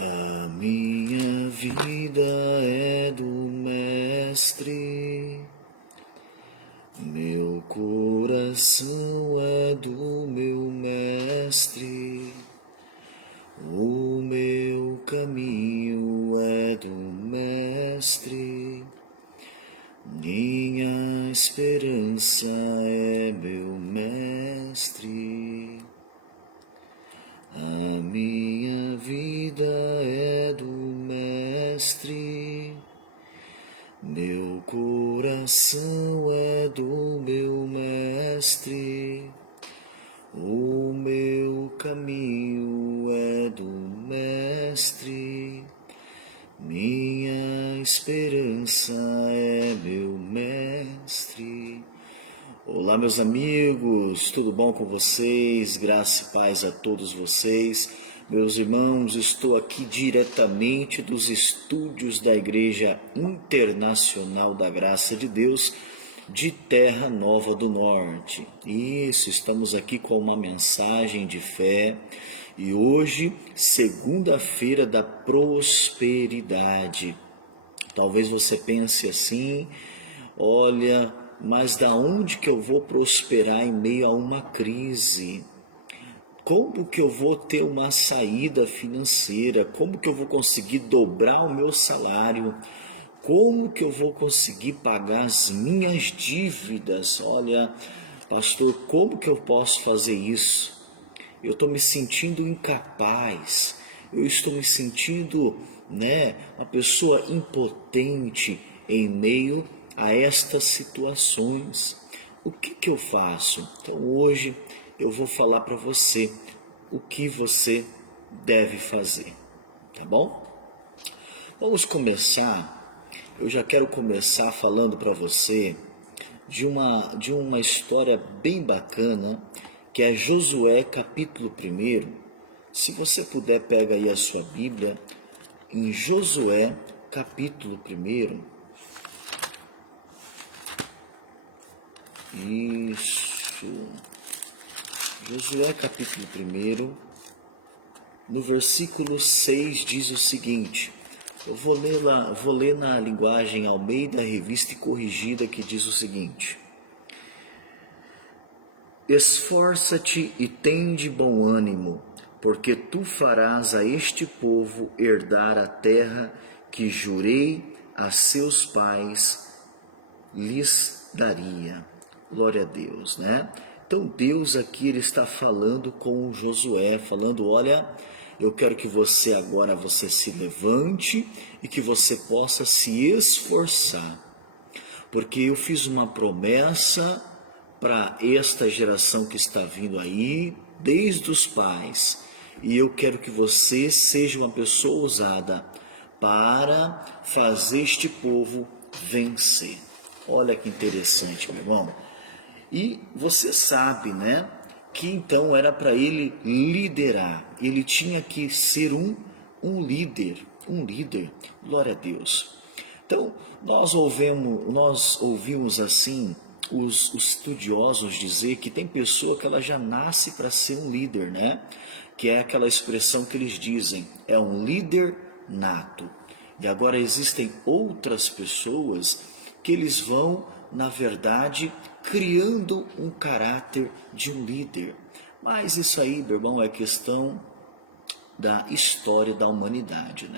A minha vida é do Mestre, meu coração é do meu Mestre, o meu caminho é do Mestre, minha esperança é meu Mestre. A minha vida é do Mestre, meu coração é do meu Mestre, o meu caminho é do Mestre, minha esperança é meu Mestre. Olá, meus amigos, tudo bom com vocês? Graça e paz a todos vocês. Meus irmãos, estou aqui diretamente dos estúdios da Igreja Internacional da Graça de Deus de Terra Nova do Norte. Isso, estamos aqui com uma mensagem de fé e hoje, segunda-feira da prosperidade. Talvez você pense assim: olha, mas da onde que eu vou prosperar em meio a uma crise? Como que eu vou ter uma saída financeira? Como que eu vou conseguir dobrar o meu salário? Como que eu vou conseguir pagar as minhas dívidas? Olha, pastor, como que eu posso fazer isso? Eu estou me sentindo incapaz. Eu estou me sentindo, uma pessoa impotente em meio a estas situações. O que eu faço? Então hoje eu vou falar para você o que você deve fazer, tá bom? Vamos começar. Eu já quero começar falando para você de uma história bem bacana, que é Josué capítulo 1. Se você puder, pega aí a sua Bíblia, em Josué capítulo 1. Isso. Josué capítulo 1, no versículo 6 diz o seguinte. Eu vou ler na linguagem Almeida, Revista e Corrigida, que diz o seguinte: esforça-te e tende bom ânimo, porque tu farás a este povo herdar a terra que jurei a seus pais lhes daria. Glória a Deus, né? Então Deus aqui ele está falando com Josué, falando: olha, eu quero que você se levante e que você possa se esforçar, porque eu fiz uma promessa para esta geração que está vindo aí, desde os pais, e eu quero que você seja uma pessoa ousada para fazer este povo vencer. Olha que interessante, meu irmão. E você sabe, que então era para ele liderar, ele tinha que ser um líder, glória a Deus. Então, nós ouvimos assim os estudiosos dizer que tem pessoa que ela já nasce para ser um líder, que é aquela expressão que eles dizem, é um líder nato. E agora existem outras pessoas que eles vão, na verdade, criando um caráter de um líder. Mas isso aí, meu irmão, é questão da história da humanidade,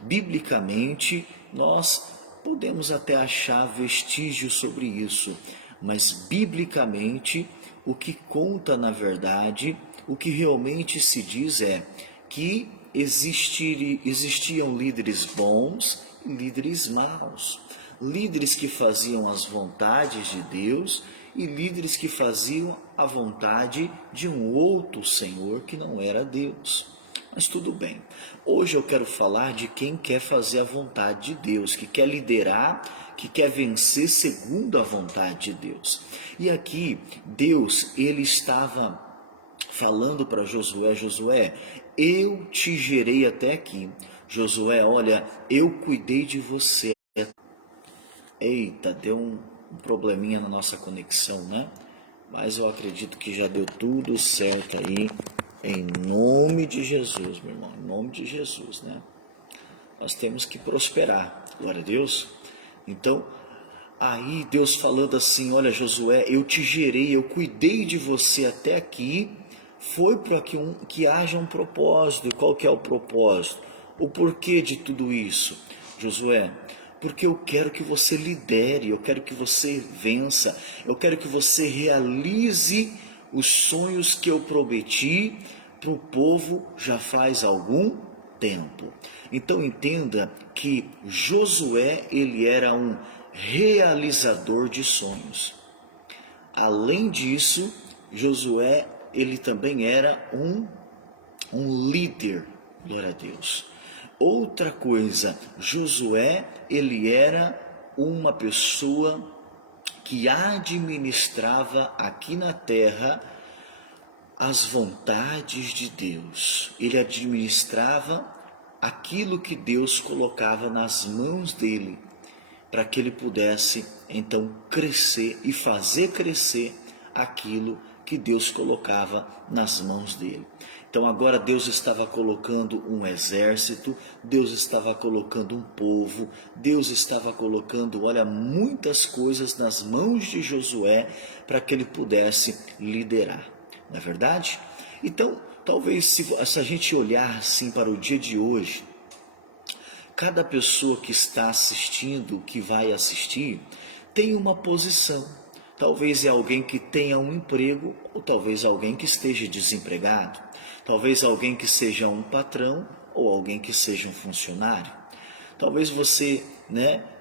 Biblicamente, nós podemos até achar vestígios sobre isso, mas biblicamente, o que conta na verdade, o que realmente se diz é que existiam líderes bons e líderes maus, líderes que faziam as vontades de Deus e líderes que faziam a vontade de um outro Senhor que não era Deus. Mas tudo bem, hoje eu quero falar de quem quer fazer a vontade de Deus, que quer liderar, que quer vencer segundo a vontade de Deus. E aqui, Deus, ele estava falando para Josué: Josué, eu te gerei até aqui. Josué, olha, eu cuidei de você. Eita, deu um probleminha na nossa conexão, Mas eu acredito que já deu tudo certo aí. Em nome de Jesus, meu irmão, em nome de Jesus, né? Nós temos que prosperar, glória a Deus. Então, aí Deus falando assim: olha, Josué, eu te gerei, eu cuidei de você até aqui, foi para que haja um propósito. E qual que é o propósito? O porquê de tudo isso, Josué? Porque eu quero que você lidere, eu quero que você vença, eu quero que você realize os sonhos que eu prometi para o povo já faz algum tempo. Então entenda que Josué, ele era um realizador de sonhos. Além disso, Josué, ele também era um líder, glória a Deus. Outra coisa, Josué, ele era uma pessoa que administrava aqui na terra as vontades de Deus. Ele administrava aquilo que Deus colocava nas mãos dele, para que ele pudesse então crescer e fazer crescer aquilo que Deus colocava nas mãos dele. Então agora Deus estava colocando um exército, Deus estava colocando um povo, Deus estava colocando, olha, muitas coisas nas mãos de Josué para que ele pudesse liderar, não é verdade? Então, talvez se a gente olhar assim para o dia de hoje, cada pessoa que está assistindo, que vai assistir, tem uma posição. Talvez é alguém que tenha um emprego, ou talvez alguém que esteja desempregado. Talvez alguém que seja um patrão, ou alguém que seja um funcionário. Talvez você,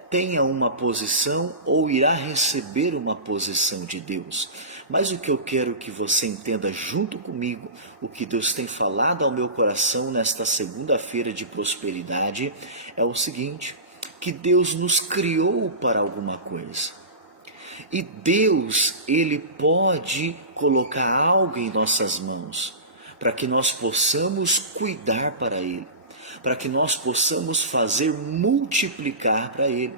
tenha uma posição ou irá receber uma posição de Deus. Mas o que eu quero que você entenda junto comigo, o que Deus tem falado ao meu coração nesta segunda-feira de prosperidade, é o seguinte: que Deus nos criou para alguma coisa. E Deus, Ele pode colocar algo em nossas mãos, para que nós possamos cuidar para Ele, para que nós possamos fazer multiplicar para Ele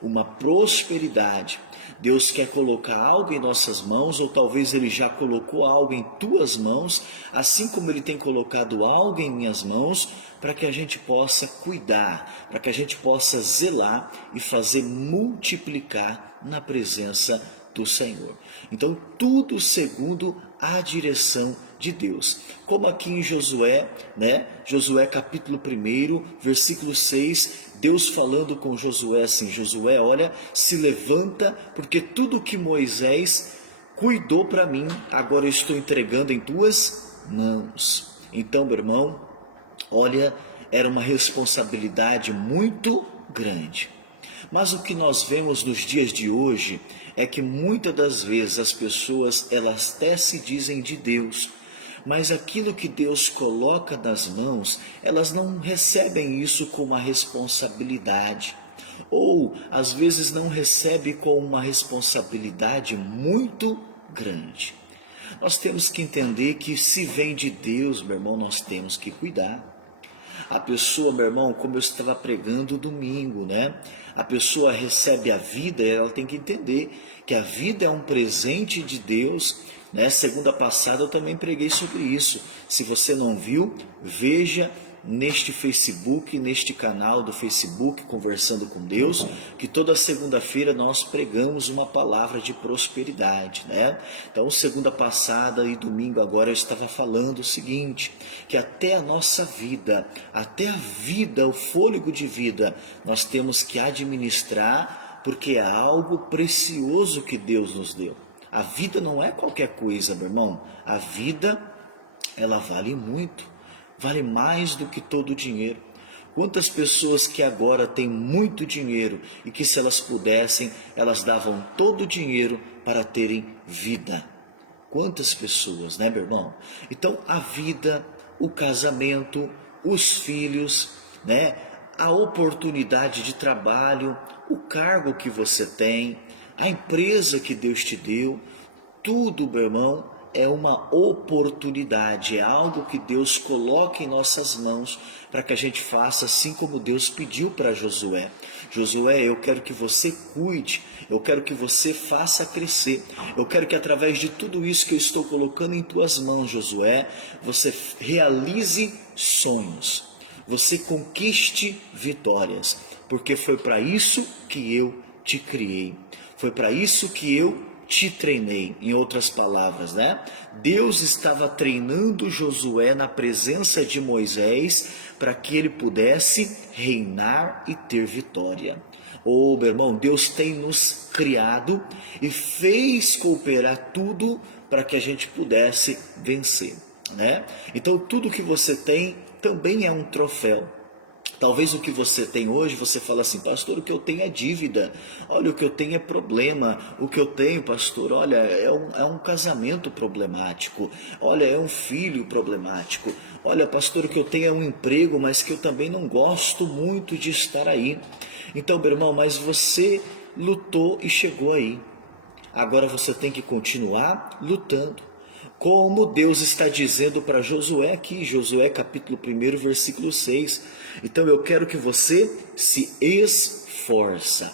uma prosperidade. Deus quer colocar algo em nossas mãos, ou talvez Ele já colocou algo em tuas mãos, assim como Ele tem colocado algo em minhas mãos, para que a gente possa cuidar, para que a gente possa zelar e fazer multiplicar na presença do Senhor. Então, tudo segundo a direção de Deus. Como aqui em Josué, Josué capítulo 1, versículo 6, Deus falando com Josué assim: Josué, olha, se levanta, porque tudo que Moisés cuidou para mim, agora eu estou entregando em tuas mãos. Então, meu irmão, olha, era uma responsabilidade muito grande. Mas o que nós vemos nos dias de hoje é que muitas das vezes as pessoas, elas até se dizem de Deus, mas aquilo que Deus coloca nas mãos, elas não recebem isso com uma responsabilidade, ou às vezes não recebem com uma responsabilidade muito grande. Nós temos que entender que se vem de Deus, meu irmão, nós temos que cuidar. A pessoa, meu irmão, como eu estava pregando domingo, a pessoa recebe a vida, ela tem que entender que a vida é um presente de Deus, Segunda passada eu também preguei sobre isso. Se você não viu, veja neste Facebook, neste canal do Facebook, Conversando com Deus, que toda segunda-feira nós pregamos uma palavra de prosperidade, Então, segunda passada e domingo agora eu estava falando o seguinte, que até a nossa vida, até a vida, o fôlego de vida, nós temos que administrar, porque é algo precioso que Deus nos deu. A vida não é qualquer coisa, meu irmão. A vida, ela vale muito. Vale mais do que todo o dinheiro. Quantas pessoas que agora têm muito dinheiro e que, se elas pudessem, elas davam todo o dinheiro para terem vida. Quantas pessoas, meu irmão? Então, a vida, o casamento, os filhos, a oportunidade de trabalho, o cargo que você tem, a empresa que Deus te deu, tudo, meu irmão, é uma oportunidade, é algo que Deus coloca em nossas mãos para que a gente faça assim como Deus pediu para Josué. Josué, eu quero que você cuide, eu quero que você faça crescer, eu quero que através de tudo isso que eu estou colocando em tuas mãos, Josué, você realize sonhos, você conquiste vitórias, porque foi para isso que eu te criei, foi para isso que eu te treinei. Em outras palavras, né? Deus estava treinando Josué na presença de Moisés para que ele pudesse reinar e ter vitória. Oh, meu irmão, Deus tem nos criado e fez cooperar tudo para que a gente pudesse vencer, né? Então tudo que você tem também é um troféu. Talvez o que você tem hoje, você fala assim, pastor, o que eu tenho é dívida, olha, o que eu tenho é problema, o que eu tenho, pastor, olha, é um casamento problemático, olha, é um filho problemático, olha, pastor, o que eu tenho é um emprego, mas que eu também não gosto muito de estar aí. Então, meu irmão, mas você lutou e chegou aí, agora você tem que continuar lutando. Como Deus está dizendo para Josué aqui, Josué capítulo 1, versículo 6. Então eu quero que você se esforça.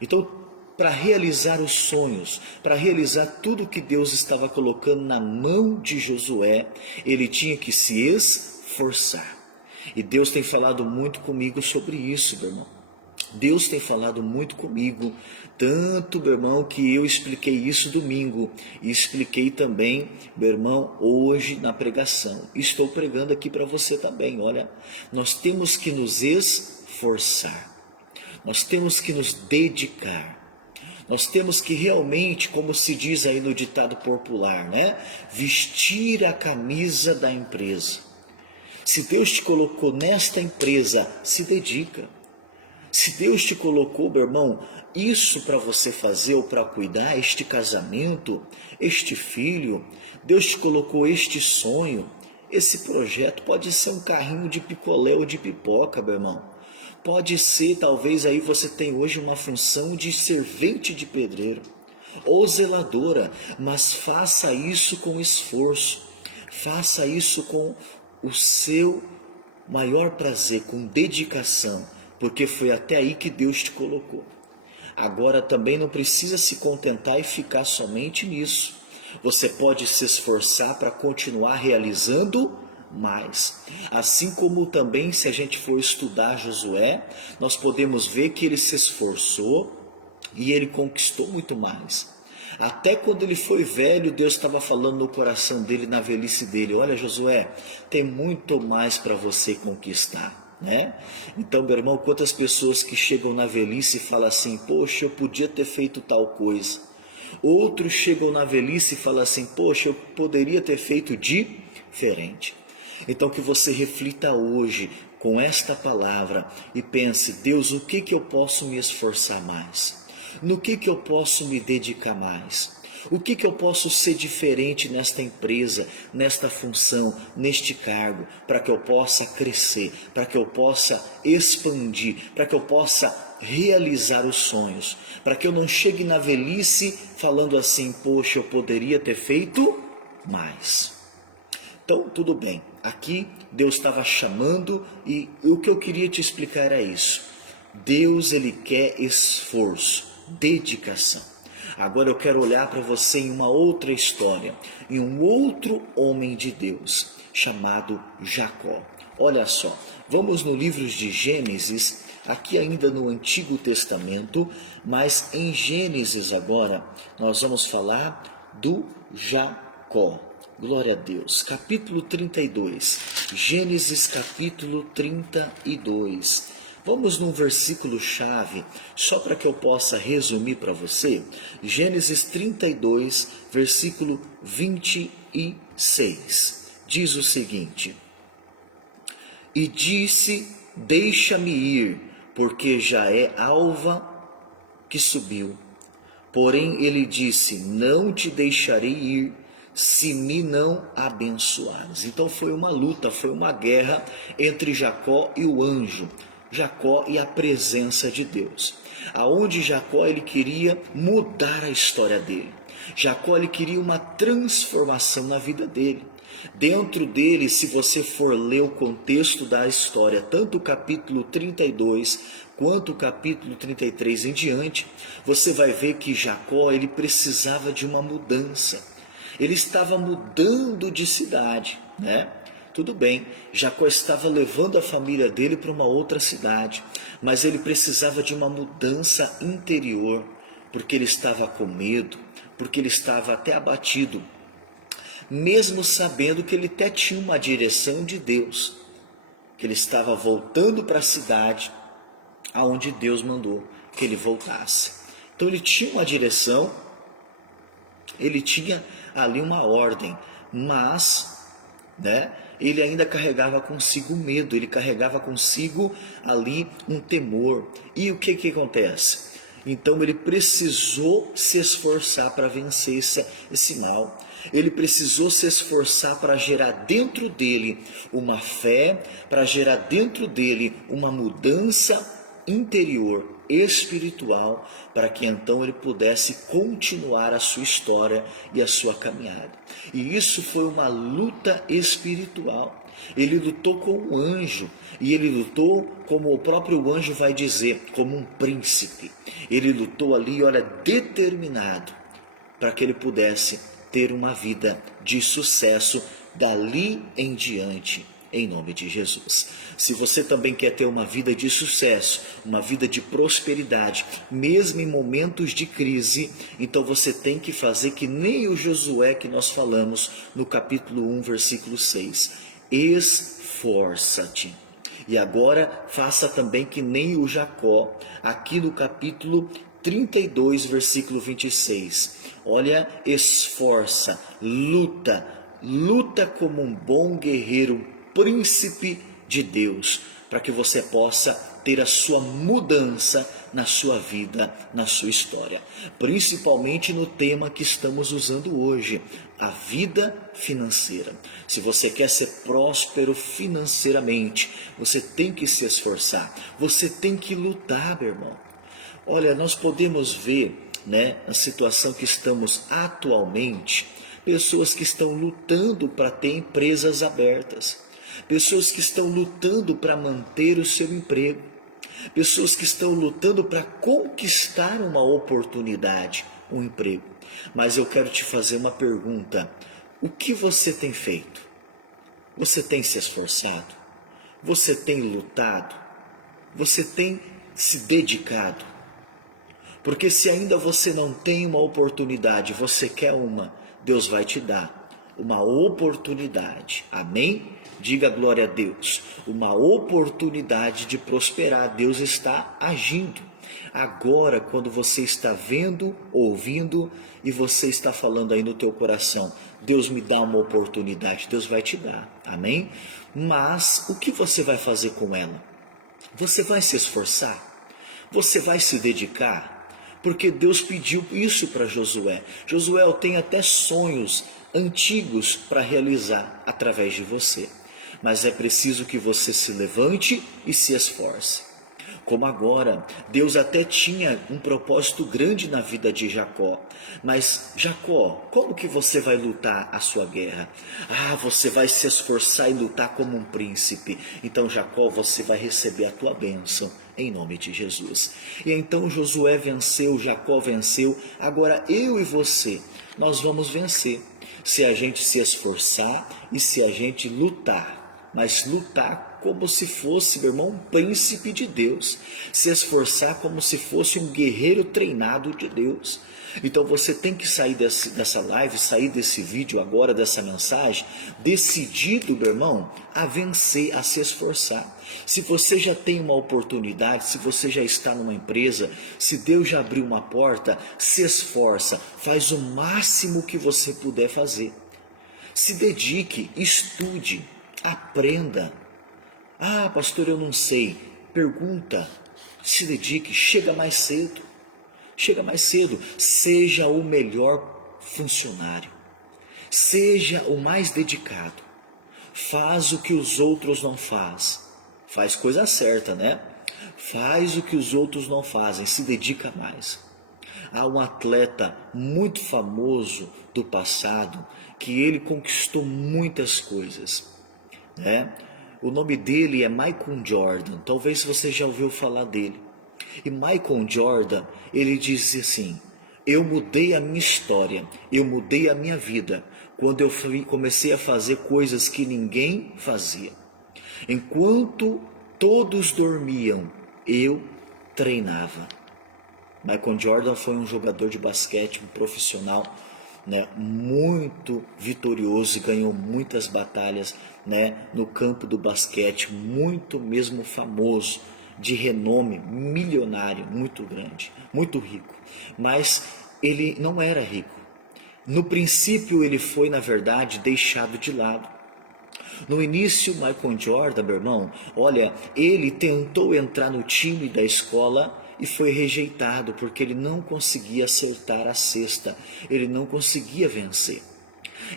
Então, para realizar os sonhos, para realizar tudo que Deus estava colocando na mão de Josué, ele tinha que se esforçar. E Deus tem falado muito comigo sobre isso, meu irmão. Deus tem falado muito comigo, tanto, meu irmão, que eu expliquei isso domingo e expliquei também, meu irmão, hoje na pregação. Estou pregando aqui para você também. Olha, nós temos que nos esforçar, nós temos que nos dedicar, nós temos que realmente, como se diz aí no ditado popular, né? Vestir a camisa da empresa. Se Deus te colocou nesta empresa, se dedica. Se Deus te colocou, meu irmão, isso para você fazer ou para cuidar, este casamento, este filho, Deus te colocou este sonho, esse projeto, pode ser um carrinho de picolé ou de pipoca, meu irmão. Pode ser, talvez aí você tem hoje uma função de servente de pedreiro ou zeladora, mas faça isso com esforço, faça isso com o seu maior prazer, com dedicação, porque foi até aí que Deus te colocou. Agora também não precisa se contentar e ficar somente nisso. Você pode se esforçar para continuar realizando mais. Assim como também, se a gente for estudar Josué, nós podemos ver que ele se esforçou e ele conquistou muito mais. Até quando ele foi velho, Deus estava falando no coração dele, na velhice dele, olha, Josué, tem muito mais para você conquistar, né? Então, meu irmão, quantas pessoas que chegam na velhice e falam assim, poxa, eu podia ter feito tal coisa. Outros chegam na velhice e falam assim, poxa, eu poderia ter feito diferente. Então que você reflita hoje com esta palavra e pense, Deus, o que eu posso me esforçar mais? No que eu posso me dedicar mais? O que eu posso ser diferente nesta empresa, nesta função, neste cargo, para que eu possa crescer, para que eu possa expandir, para que eu possa realizar os sonhos, para que eu não chegue na velhice falando assim, poxa, eu poderia ter feito mais. Então, tudo bem, aqui Deus estava chamando e o que eu queria te explicar era isso. Deus, ele quer esforço, dedicação. Agora eu quero olhar para você em uma outra história, em um outro homem de Deus, chamado Jacó. Olha só, vamos no livro de Gênesis, aqui ainda no Antigo Testamento, mas em Gênesis agora nós vamos falar do Jacó. Glória a Deus. Capítulo 32. Gênesis capítulo 32. Vamos num versículo chave, só para que eu possa resumir para você. Gênesis 32, versículo 26. Diz o seguinte: E disse, deixa-me ir, porque já é alva que subiu. Porém ele disse, não te deixarei ir, se me não abençoares. Então foi uma luta, foi uma guerra entre Jacó e o anjo, Jacó e a presença de Deus, aonde Jacó ele queria mudar a história dele. Jacó, ele queria uma transformação na vida dele. Dentro dele, se você for ler o contexto da história, tanto o capítulo 32 quanto o capítulo 33 em diante, você vai ver que Jacó, ele precisava de uma mudança. Ele estava mudando de cidade, né? Tudo bem, Jacó estava levando a família dele para uma outra cidade, mas ele precisava de uma mudança interior, porque ele estava com medo, porque ele estava até abatido, mesmo sabendo que ele até tinha uma direção de Deus, que ele estava voltando para a cidade aonde Deus mandou que ele voltasse. Então ele tinha uma direção, ele tinha ali uma ordem, mas, né, ele ainda carregava consigo medo, ele carregava consigo ali um temor. E o que acontece? Então ele precisou se esforçar para vencer esse mal. Ele precisou se esforçar para gerar dentro dele uma fé, para gerar dentro dele uma mudança interior, espiritual, para que então ele pudesse continuar a sua história e a sua caminhada. E isso foi uma luta espiritual. Ele lutou com o anjo, e ele lutou, como o próprio anjo vai dizer, como um príncipe. Ele lutou ali, olha, determinado, para que ele pudesse ter uma vida de sucesso dali em diante, em nome de Jesus. Se você também quer ter uma vida de sucesso, uma vida de prosperidade, mesmo em momentos de crise, então você tem que fazer que nem o Josué que nós falamos no capítulo 1, versículo 6. Esforça-te. E agora faça também que nem o Jacó, aqui no capítulo 32, versículo 26. Olha, esforça, luta, luta como um bom guerreiro, príncipe de Deus, para que você possa ter a sua mudança na sua vida, na sua história. Principalmente no tema que estamos usando hoje, a vida financeira. Se você quer ser próspero financeiramente, você tem que se esforçar, você tem que lutar, meu irmão. Olha, nós podemos ver, né, a situação que estamos atualmente, pessoas que estão lutando para ter empresas abertas, pessoas que estão lutando para manter o seu emprego, pessoas que estão lutando para conquistar uma oportunidade, um emprego. Mas eu quero te fazer uma pergunta: o que você tem feito? Você tem se esforçado? Você tem lutado? Você tem se dedicado? Porque se ainda você não tem uma oportunidade, você quer uma, Deus vai te dar uma oportunidade. Amém? Diga glória a Deus. Uma oportunidade de prosperar. Deus está agindo. Agora, quando você está vendo, ouvindo e você está falando aí no teu coração, Deus me dá uma oportunidade, Deus vai te dar. Amém? Mas o que você vai fazer com ela? Você vai se esforçar? Você vai se dedicar? Porque Deus pediu isso para Josué. Josué, eu tenho até sonhos antigos para realizar através de você. Mas é preciso que você se levante e se esforce. Como agora, Deus até tinha um propósito grande na vida de Jacó. Mas Jacó, como que você vai lutar a sua guerra? Ah, você vai se esforçar e lutar como um príncipe. Então Jacó, você vai receber a tua bênção em nome de Jesus. E então Josué venceu, Jacó venceu. Agora eu e você, nós vamos vencer. Se a gente se esforçar e se a gente lutar. Mas lutar como se fosse, meu irmão, um príncipe de Deus. Se esforçar como se fosse um guerreiro treinado de Deus. Então você tem que sair dessa live, sair desse vídeo agora, dessa mensagem, decidido, meu irmão, a vencer, a se esforçar. Se você já tem uma oportunidade, se você já está numa empresa, se Deus já abriu uma porta, se esforça, faz o máximo que você puder fazer. Se dedique, estude, aprenda. Ah, pastor, eu não sei. Pergunta, se dedique, chega mais cedo. Chega mais cedo, seja o melhor funcionário, seja o mais dedicado, faz o que os outros não fazem, faz coisa certa, né? Faz o que os outros não fazem, se dedica mais. Há um atleta muito famoso do passado que ele conquistou muitas coisas, né? O nome dele é Michael Jordan. Talvez você já ouviu falar dele. E Michael Jordan, ele diz assim: eu mudei a minha história, eu mudei a minha vida quando comecei a fazer coisas que ninguém fazia. Enquanto todos dormiam, eu treinava. Michael Jordan foi um jogador de basquete, um profissional, né, muito vitorioso e ganhou muitas batalhas, né, no campo do basquete, muito mesmo famoso, de renome, milionário, muito grande, muito rico. Mas ele não era rico. No princípio ele foi, na verdade, deixado de lado. No início, Michael Jordan, meu irmão, olha, ele tentou entrar no time da escola e foi rejeitado porque ele não conseguia acertar a cesta, ele não conseguia vencer.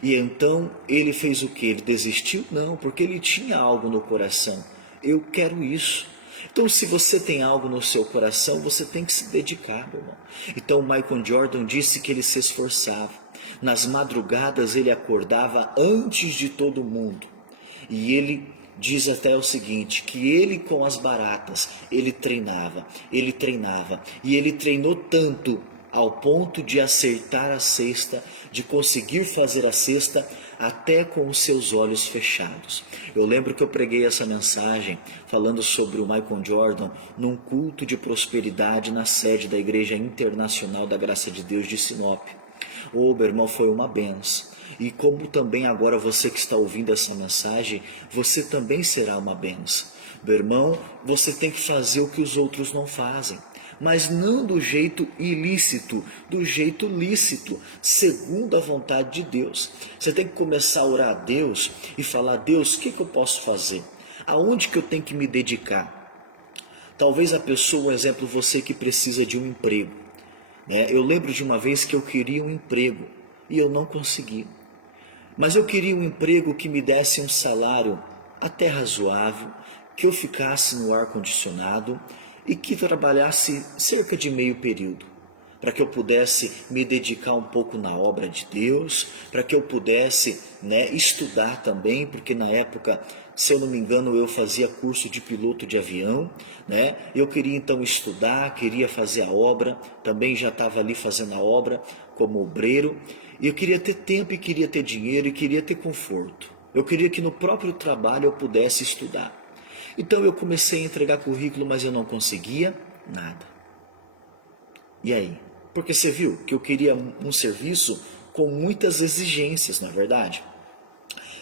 E então ele fez o que? Ele desistiu? Não, porque ele tinha algo no coração. Eu quero isso. Então, se você tem algo no seu coração, você tem que se dedicar, meu irmão. Então, Michael Jordan disse que ele se esforçava. Nas madrugadas ele acordava antes de todo mundo. E ele diz até o seguinte, que ele com as baratas, ele treinava, e ele treinou tanto ao ponto de acertar a cesta, de conseguir fazer a cesta até com os seus olhos fechados. Eu lembro que eu preguei essa mensagem falando sobre o Michael Jordan num culto de prosperidade na sede da Igreja Internacional da Graça de Deus de Sinop. Ô, meu irmão, foi uma benção. E como também agora você que está ouvindo essa mensagem, você também será uma benção. Meu irmão, você tem que fazer o que os outros não fazem, mas não do jeito ilícito, do jeito lícito, segundo a vontade de Deus. Você tem que começar a orar a Deus e falar: Deus, o que eu posso fazer? Aonde que eu tenho que me dedicar? Talvez a pessoa, um exemplo, você que precisa de um emprego. Eu lembro de uma vez que eu queria um emprego e eu não consegui. Mas eu queria um emprego que me desse um salário até razoável, que eu ficasse no ar-condicionado e que trabalhasse cerca de meio período, para que eu pudesse me dedicar um pouco na obra de Deus, para que eu pudesse, estudar também, porque na época, se eu não me engano, eu fazia curso de piloto de avião, Eu queria então estudar, queria fazer a obra, também já estava ali fazendo a obra como obreiro, e eu queria ter tempo e queria ter dinheiro e queria ter conforto. Eu queria que no próprio trabalho eu pudesse estudar. Então eu comecei a entregar currículo, mas eu não conseguia nada. E aí? Porque você viu que eu queria um serviço com muitas exigências, não é verdade?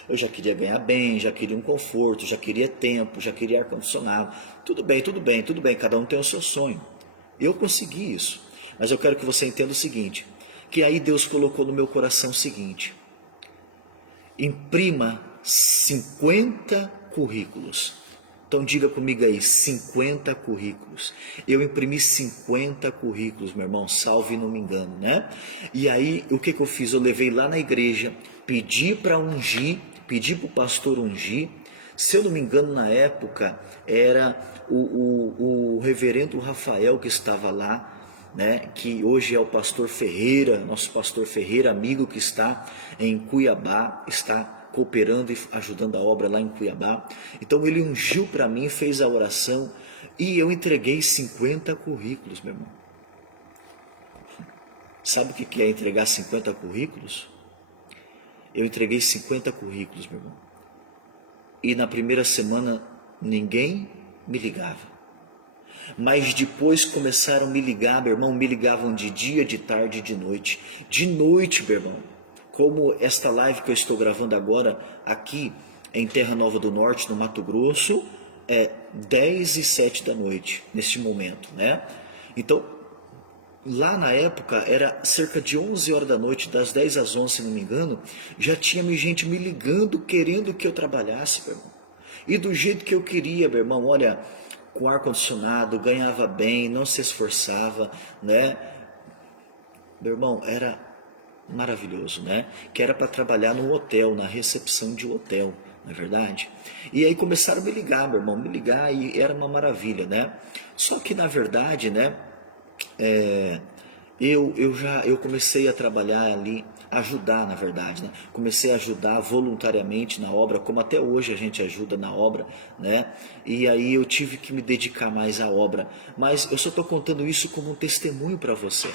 Eu já queria ganhar bem, já queria um conforto, já queria tempo, já queria ar-condicionado. Tudo bem, tudo bem, tudo bem, cada um tem o seu sonho. Eu consegui isso. Mas eu quero que você entenda o seguinte, que aí Deus colocou no meu coração o seguinte: imprima 50 currículos. Então diga comigo aí, 50 currículos. Eu imprimi 50 currículos, meu irmão, salve não me engano, E aí, o que eu fiz? Eu levei lá na igreja, pedi para ungir, pedi para o pastor ungir. Se eu não me engano, na época, era o reverendo Rafael que estava lá, que hoje é o pastor Ferreira, nosso pastor Ferreira, amigo que está em Cuiabá, está cooperando e ajudando a obra lá em Cuiabá. Então ele ungiu para mim, fez a oração e eu entreguei 50 currículos, meu irmão. Sabe o que é entregar 50 currículos? Eu entreguei 50 currículos, meu irmão. E na primeira semana ninguém me ligava. Mas depois começaram a me ligar, meu irmão, me ligavam de dia, de tarde, de noite. De noite, meu irmão. Como esta live que eu estou gravando agora aqui em Terra Nova do Norte, no Mato Grosso, é 10h07 da noite, neste momento, Então, lá na época, era cerca de 11 horas da noite, das 10 às 11, se não me engano, já tinha gente me ligando, querendo que eu trabalhasse, meu irmão. E do jeito que eu queria, meu irmão, olha, com ar-condicionado, ganhava bem, não se esforçava, Meu irmão, era maravilhoso, Que era para trabalhar no hotel, na recepção de hotel, não é verdade? E aí começaram a me ligar, meu irmão, me ligar e era uma maravilha, Só que na verdade, eu comecei a trabalhar ali, ajudar na verdade, né? Comecei a ajudar voluntariamente na obra, como até hoje a gente ajuda na obra, né? E aí eu tive que me dedicar mais à obra, mas eu só estou contando isso como um testemunho para você,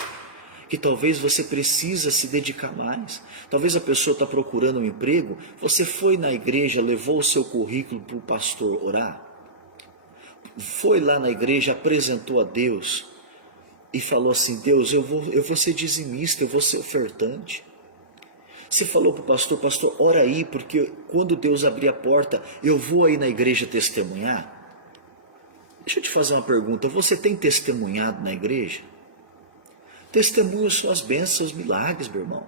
que talvez você precisa se dedicar mais. Talvez a pessoa está procurando um emprego, você foi na igreja, levou o seu currículo para o pastor orar, foi lá na igreja, apresentou a Deus e falou assim: Deus, eu vou ser dizimista, eu vou ser ofertante. Você falou para o pastor: pastor, ora aí, porque quando Deus abrir a porta, eu vou aí na igreja testemunhar. Deixa eu te fazer uma pergunta: você tem testemunhado na igreja? Testemunha suas bênçãos, seus milagres, meu irmão.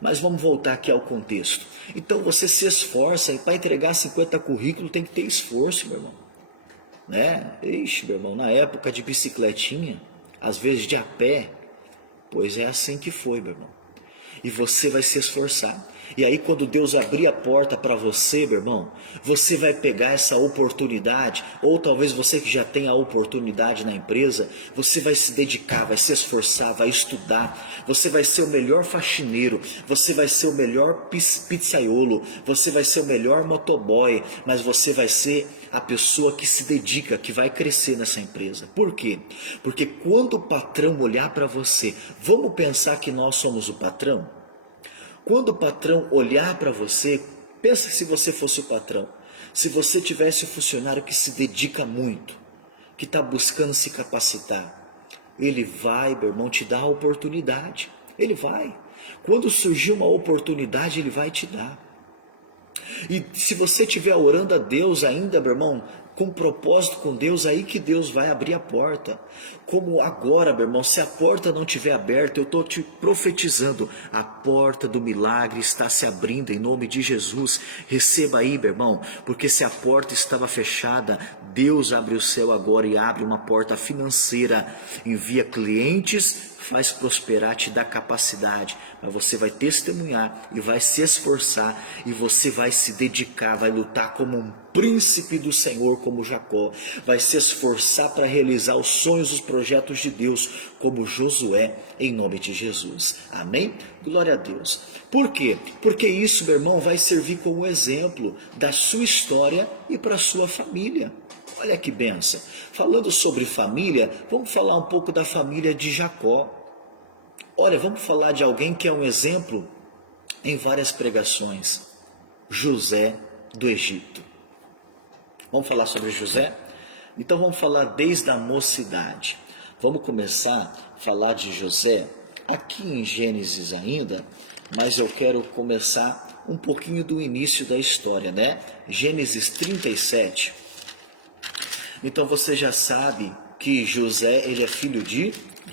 Mas vamos voltar aqui ao contexto. Então você se esforça, e para entregar 50 currículos tem que ter esforço, meu irmão, né? Ixi, meu irmão, na época de bicicletinha, às vezes de a pé, pois é assim que foi, meu irmão. E você vai se esforçar. E aí quando Deus abrir a porta para você, meu irmão, você vai pegar essa oportunidade, ou talvez você que já tenha a oportunidade na empresa, você vai se dedicar, vai se esforçar, vai estudar, você vai ser o melhor faxineiro, você vai ser o melhor pizzaiolo, você vai ser o melhor motoboy, mas você vai ser a pessoa que se dedica, que vai crescer nessa empresa. Por quê? Porque quando o patrão olhar para você, vamos pensar que nós somos o patrão? Quando o patrão olhar para você, pensa se você fosse o patrão. Se você tivesse um funcionário que se dedica muito, que está buscando se capacitar, ele vai, meu irmão, te dar a oportunidade. Ele vai. Quando surgir uma oportunidade, ele vai te dar. E se você estiver orando a Deus ainda, meu irmão, com propósito com Deus, aí que Deus vai abrir a porta. Como agora, meu irmão, se a porta não estiver aberta, eu estou te profetizando, a porta do milagre está se abrindo em nome de Jesus. Receba aí, meu irmão, porque se a porta estava fechada, Deus abre o céu agora e abre uma porta financeira, envia clientes, faz prosperar, te dá capacidade, mas você vai testemunhar e vai se esforçar e você vai se dedicar, vai lutar como um príncipe do Senhor, como Jacó, vai se esforçar para realizar os sonhos, os projetos de Deus, como Josué, em nome de Jesus. Amém? Glória a Deus. Por quê? Porque isso, meu irmão, vai servir como exemplo da sua história e para a sua família. Olha que benção. Falando sobre família, vamos falar um pouco da família de Jacó. Olha, vamos falar de alguém que é um exemplo em várias pregações. José do Egito. Vamos falar sobre José? Então vamos falar desde a mocidade. Vamos começar a falar de José aqui em Gênesis ainda, mas eu quero começar um pouquinho do início da história, né? Gênesis 37. Então você já sabe que José, ele é filho de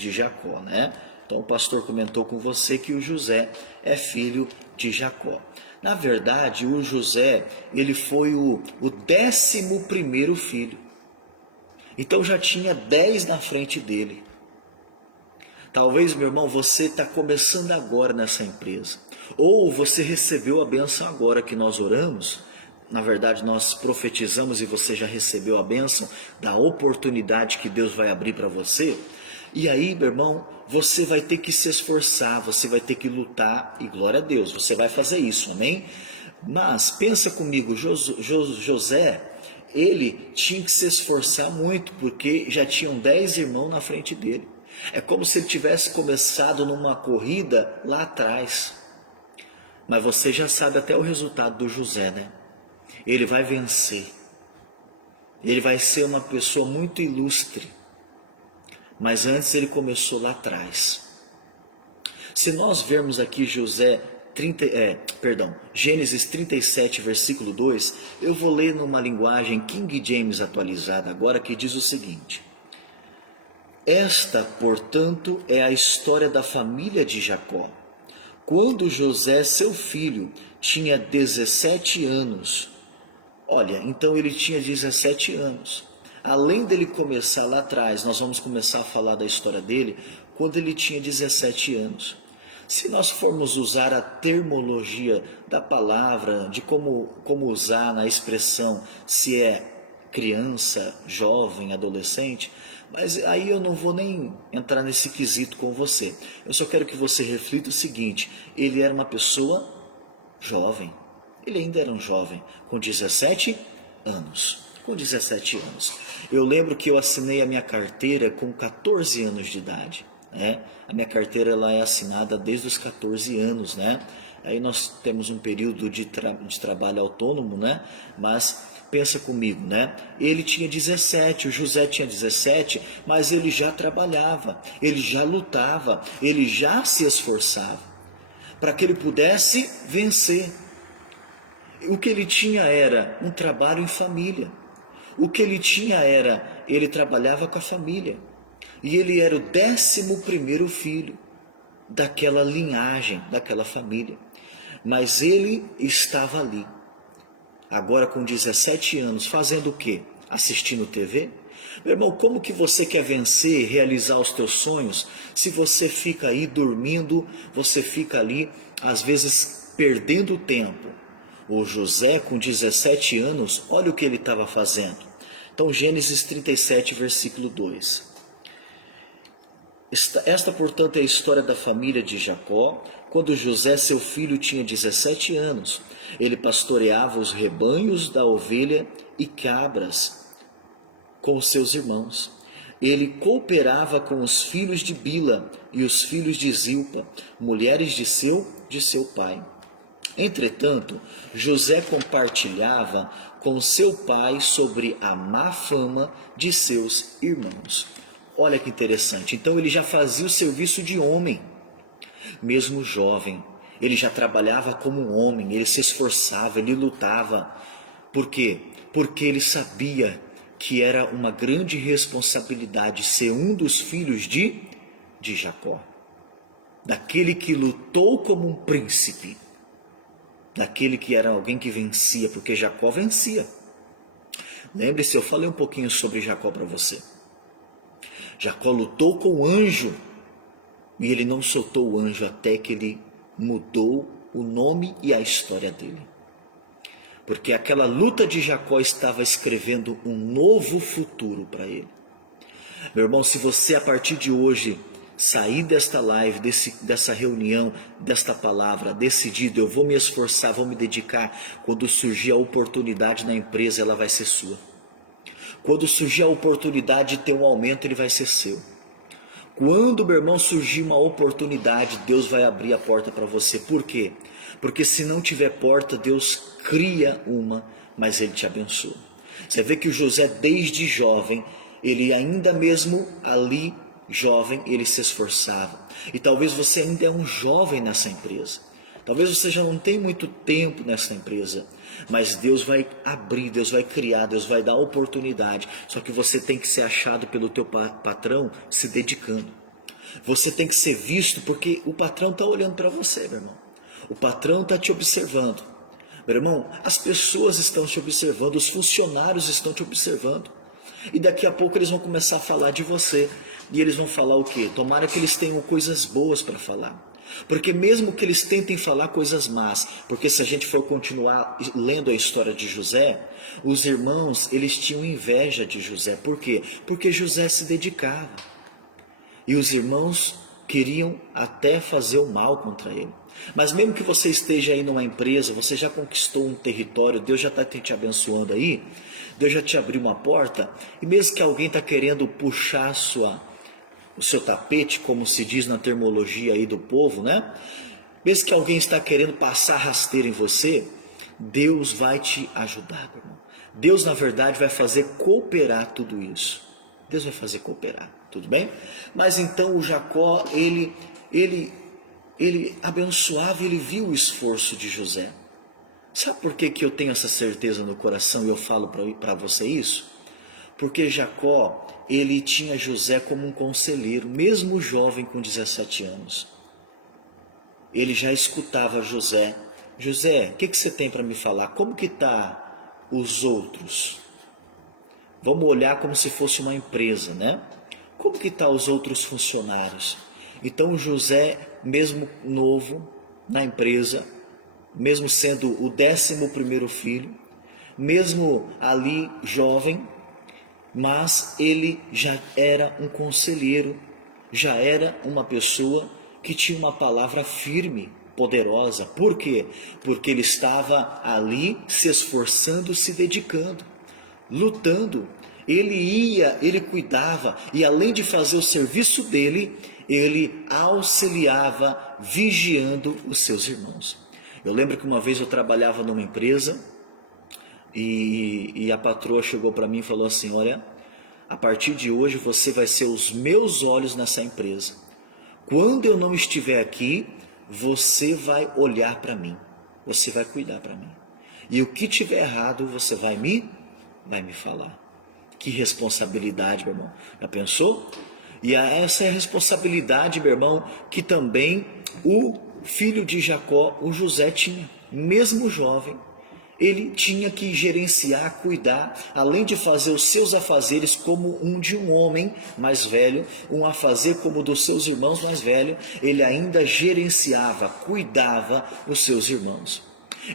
Jacó, né? Então o pastor comentou com você que o José é filho de Jacó. Na verdade, o José, ele foi o 11º filho. Então já tinha 10 na frente dele. Talvez, meu irmão, você está começando agora nessa empresa. Ou você recebeu a bênção agora que nós oramos. Na verdade, nós profetizamos e você já recebeu a bênção da oportunidade que Deus vai abrir para você. E aí, meu irmão, você vai ter que se esforçar, você vai ter que lutar, e glória a Deus, você vai fazer isso, amém? Mas pensa comigo, José, ele tinha que se esforçar muito, porque já tinham 10 irmãos na frente dele. É como se ele tivesse começado numa corrida lá atrás. Mas você já sabe até o resultado do José, né? Ele vai vencer. Ele vai ser uma pessoa muito ilustre. Mas antes ele começou lá atrás. Se nós vermos aqui Gênesis 37, versículo 2, eu vou ler numa linguagem King James atualizada agora, que diz o seguinte: esta, portanto, é a história da família de Jacó. Quando José, seu filho, tinha 17 anos, olha, então ele tinha 17 anos. Além dele começar lá atrás, nós vamos começar a falar da história dele quando ele tinha 17 anos. Se nós formos usar a termologia da palavra, de como usar na expressão, se é criança, jovem, adolescente, mas aí eu não vou nem entrar nesse quesito com você. Eu só quero que você reflita o seguinte: ele era uma pessoa jovem, ele ainda era um jovem, com 17 anos. Com 17 anos. Eu lembro que eu assinei a minha carteira com 14 anos de idade. Né? A minha carteira ela é assinada desde os 14 anos, né? Aí nós temos um período de trabalho autônomo, né? Mas pensa comigo, né? Ele tinha 17, o José tinha 17, mas ele já trabalhava, ele já lutava, ele já se esforçava para que ele pudesse vencer. O que ele tinha era um trabalho em família. O que ele tinha era, ele trabalhava com a família. E ele era o 11º filho daquela linhagem, daquela família. Mas ele estava ali, agora com 17 anos, fazendo o quê? Assistindo TV? Meu irmão, como que você quer vencer, realizar os teus sonhos, se você fica aí dormindo, você fica ali, às vezes, perdendo tempo? O José, com 17 anos, olha o que ele estava fazendo. Então, Gênesis 37, versículo 2. Esta, portanto, é a história da família de Jacó. Quando José, seu filho, tinha 17 anos, ele pastoreava os rebanhos da ovelha e cabras com os seus irmãos. Ele cooperava com os filhos de Bila e os filhos de Zilpa, mulheres de seu pai. Entretanto, José compartilhava com seu pai sobre a má fama de seus irmãos. Olha que interessante. Então ele já fazia o serviço de homem, mesmo jovem. Ele já trabalhava como um homem, ele se esforçava, ele lutava. Por quê? Porque ele sabia que era uma grande responsabilidade ser um dos filhos de Jacó. Daquele que lutou como um príncipe. Daquele que era alguém que vencia, porque Jacó vencia. Lembre-se, eu falei um pouquinho sobre Jacó para você. Jacó lutou com o anjo e ele não soltou o anjo até que ele mudou o nome e a história dele. Porque aquela luta de Jacó estava escrevendo um novo futuro para ele. Meu irmão, se você a partir de hoje sair desta live, dessa reunião, desta palavra, decidido, eu vou me esforçar, vou me dedicar, quando surgir a oportunidade na empresa, ela vai ser sua. Quando surgir a oportunidade de ter um aumento, ele vai ser seu. Quando, meu irmão, surgir uma oportunidade, Deus vai abrir a porta para você. Por quê? Porque se não tiver porta, Deus cria uma, mas Ele te abençoa. Você vê que o José, desde jovem, ele ainda mesmo ali, jovem, ele se esforçava. E talvez você ainda é um jovem nessa empresa. Talvez você já não tenha muito tempo nessa empresa. Mas Deus vai abrir, Deus vai criar, Deus vai dar oportunidade. Só que você tem que ser achado pelo teu patrão se dedicando. Você tem que ser visto porque o patrão está olhando para você, meu irmão. O patrão está te observando. Meu irmão, as pessoas estão te observando, os funcionários estão te observando. E daqui a pouco eles vão começar a falar de você. E eles vão falar o quê? Tomara que eles tenham coisas boas para falar. Porque mesmo que eles tentem falar coisas más, porque se a gente for continuar lendo a história de José, os irmãos, eles tinham inveja de José. Por quê? Porque José se dedicava. E os irmãos queriam até fazer o mal contra ele. Mas mesmo que você esteja aí numa empresa, você já conquistou um território, Deus já está te abençoando aí, Deus já te abriu uma porta, e mesmo que alguém está querendo puxar o seu tapete, como se diz na terminologia aí do povo, né? Mesmo que alguém está querendo passar rasteira em você, Deus vai te ajudar, irmão. Deus, na verdade, vai fazer cooperar tudo isso. Deus vai fazer cooperar, tudo bem? Mas então o Jacó, ele abençoava, ele viu o esforço de José. Sabe por que eu tenho essa certeza no coração e eu falo para você isso? Porque Jacó, ele tinha José como um conselheiro, mesmo jovem com 17 anos. Ele já escutava José. José, o que você tem para me falar? Como que está os outros? Vamos olhar como se fosse uma empresa, né? Como que está os outros funcionários? Então José, mesmo novo na empresa, mesmo sendo o 11º filho, mesmo ali jovem, mas ele já era um conselheiro, já era uma pessoa que tinha uma palavra firme, poderosa. Por quê? Porque ele estava ali se esforçando, se dedicando, lutando. Ele cuidava, e além de fazer o serviço dele, ele auxiliava, vigiando os seus irmãos. Eu lembro que uma vez eu trabalhava numa empresa e a patroa chegou para mim e falou assim: olha, a partir de hoje você vai ser os meus olhos nessa empresa. Quando eu não estiver aqui, você vai olhar para mim, você vai cuidar para mim. E o que tiver errado, você vai me falar. Que responsabilidade, meu irmão. Já pensou? E essa é a responsabilidade, meu irmão, que também o filho de Jacó, o José, tinha. Mesmo jovem, ele tinha que gerenciar, cuidar, além de fazer os seus afazeres como de um homem mais velho, um afazer como dos seus irmãos mais velhos, ele ainda gerenciava, cuidava os seus irmãos.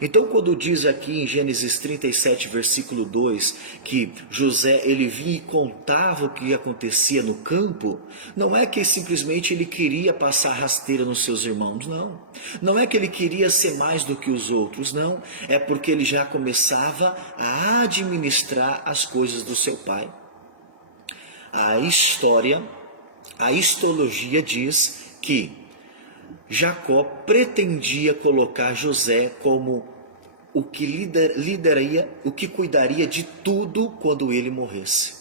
Então, quando diz aqui em Gênesis 37, versículo 2, que José, ele vinha e contava o que acontecia no campo, não é que simplesmente ele queria passar rasteira nos seus irmãos, não. Não é que ele queria ser mais do que os outros, não. É porque ele já começava a administrar as coisas do seu pai. A histologia diz que Jacó pretendia colocar José como o que lideraria, o que cuidaria de tudo quando ele morresse,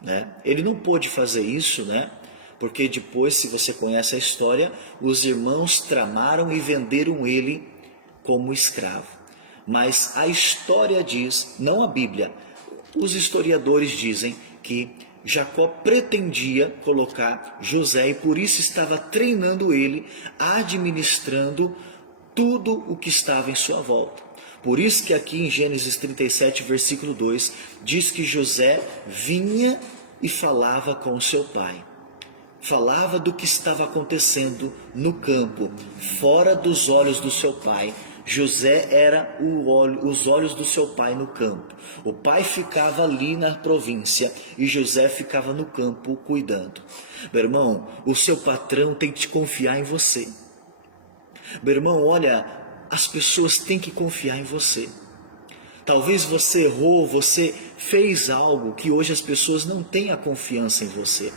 né? Ele não pôde fazer isso, né? Porque depois, se você conhece a história, os irmãos tramaram e venderam ele como escravo. Mas a história diz, não a Bíblia, os historiadores dizem que Jacó pretendia colocar José e por isso estava treinando ele, administrando tudo o que estava em sua volta. Por isso que aqui em Gênesis 37, versículo 2, diz que José vinha e falava com seu pai. Falava do que estava acontecendo no campo, fora dos olhos do seu pai. José era os olhos do seu pai no campo. O pai ficava ali na província e José ficava no campo cuidando. Meu irmão, o seu patrão tem que confiar em você. Meu irmão, olha, as pessoas têm que confiar em você. Talvez você errou, você fez algo que hoje as pessoas não têm a confiança em você.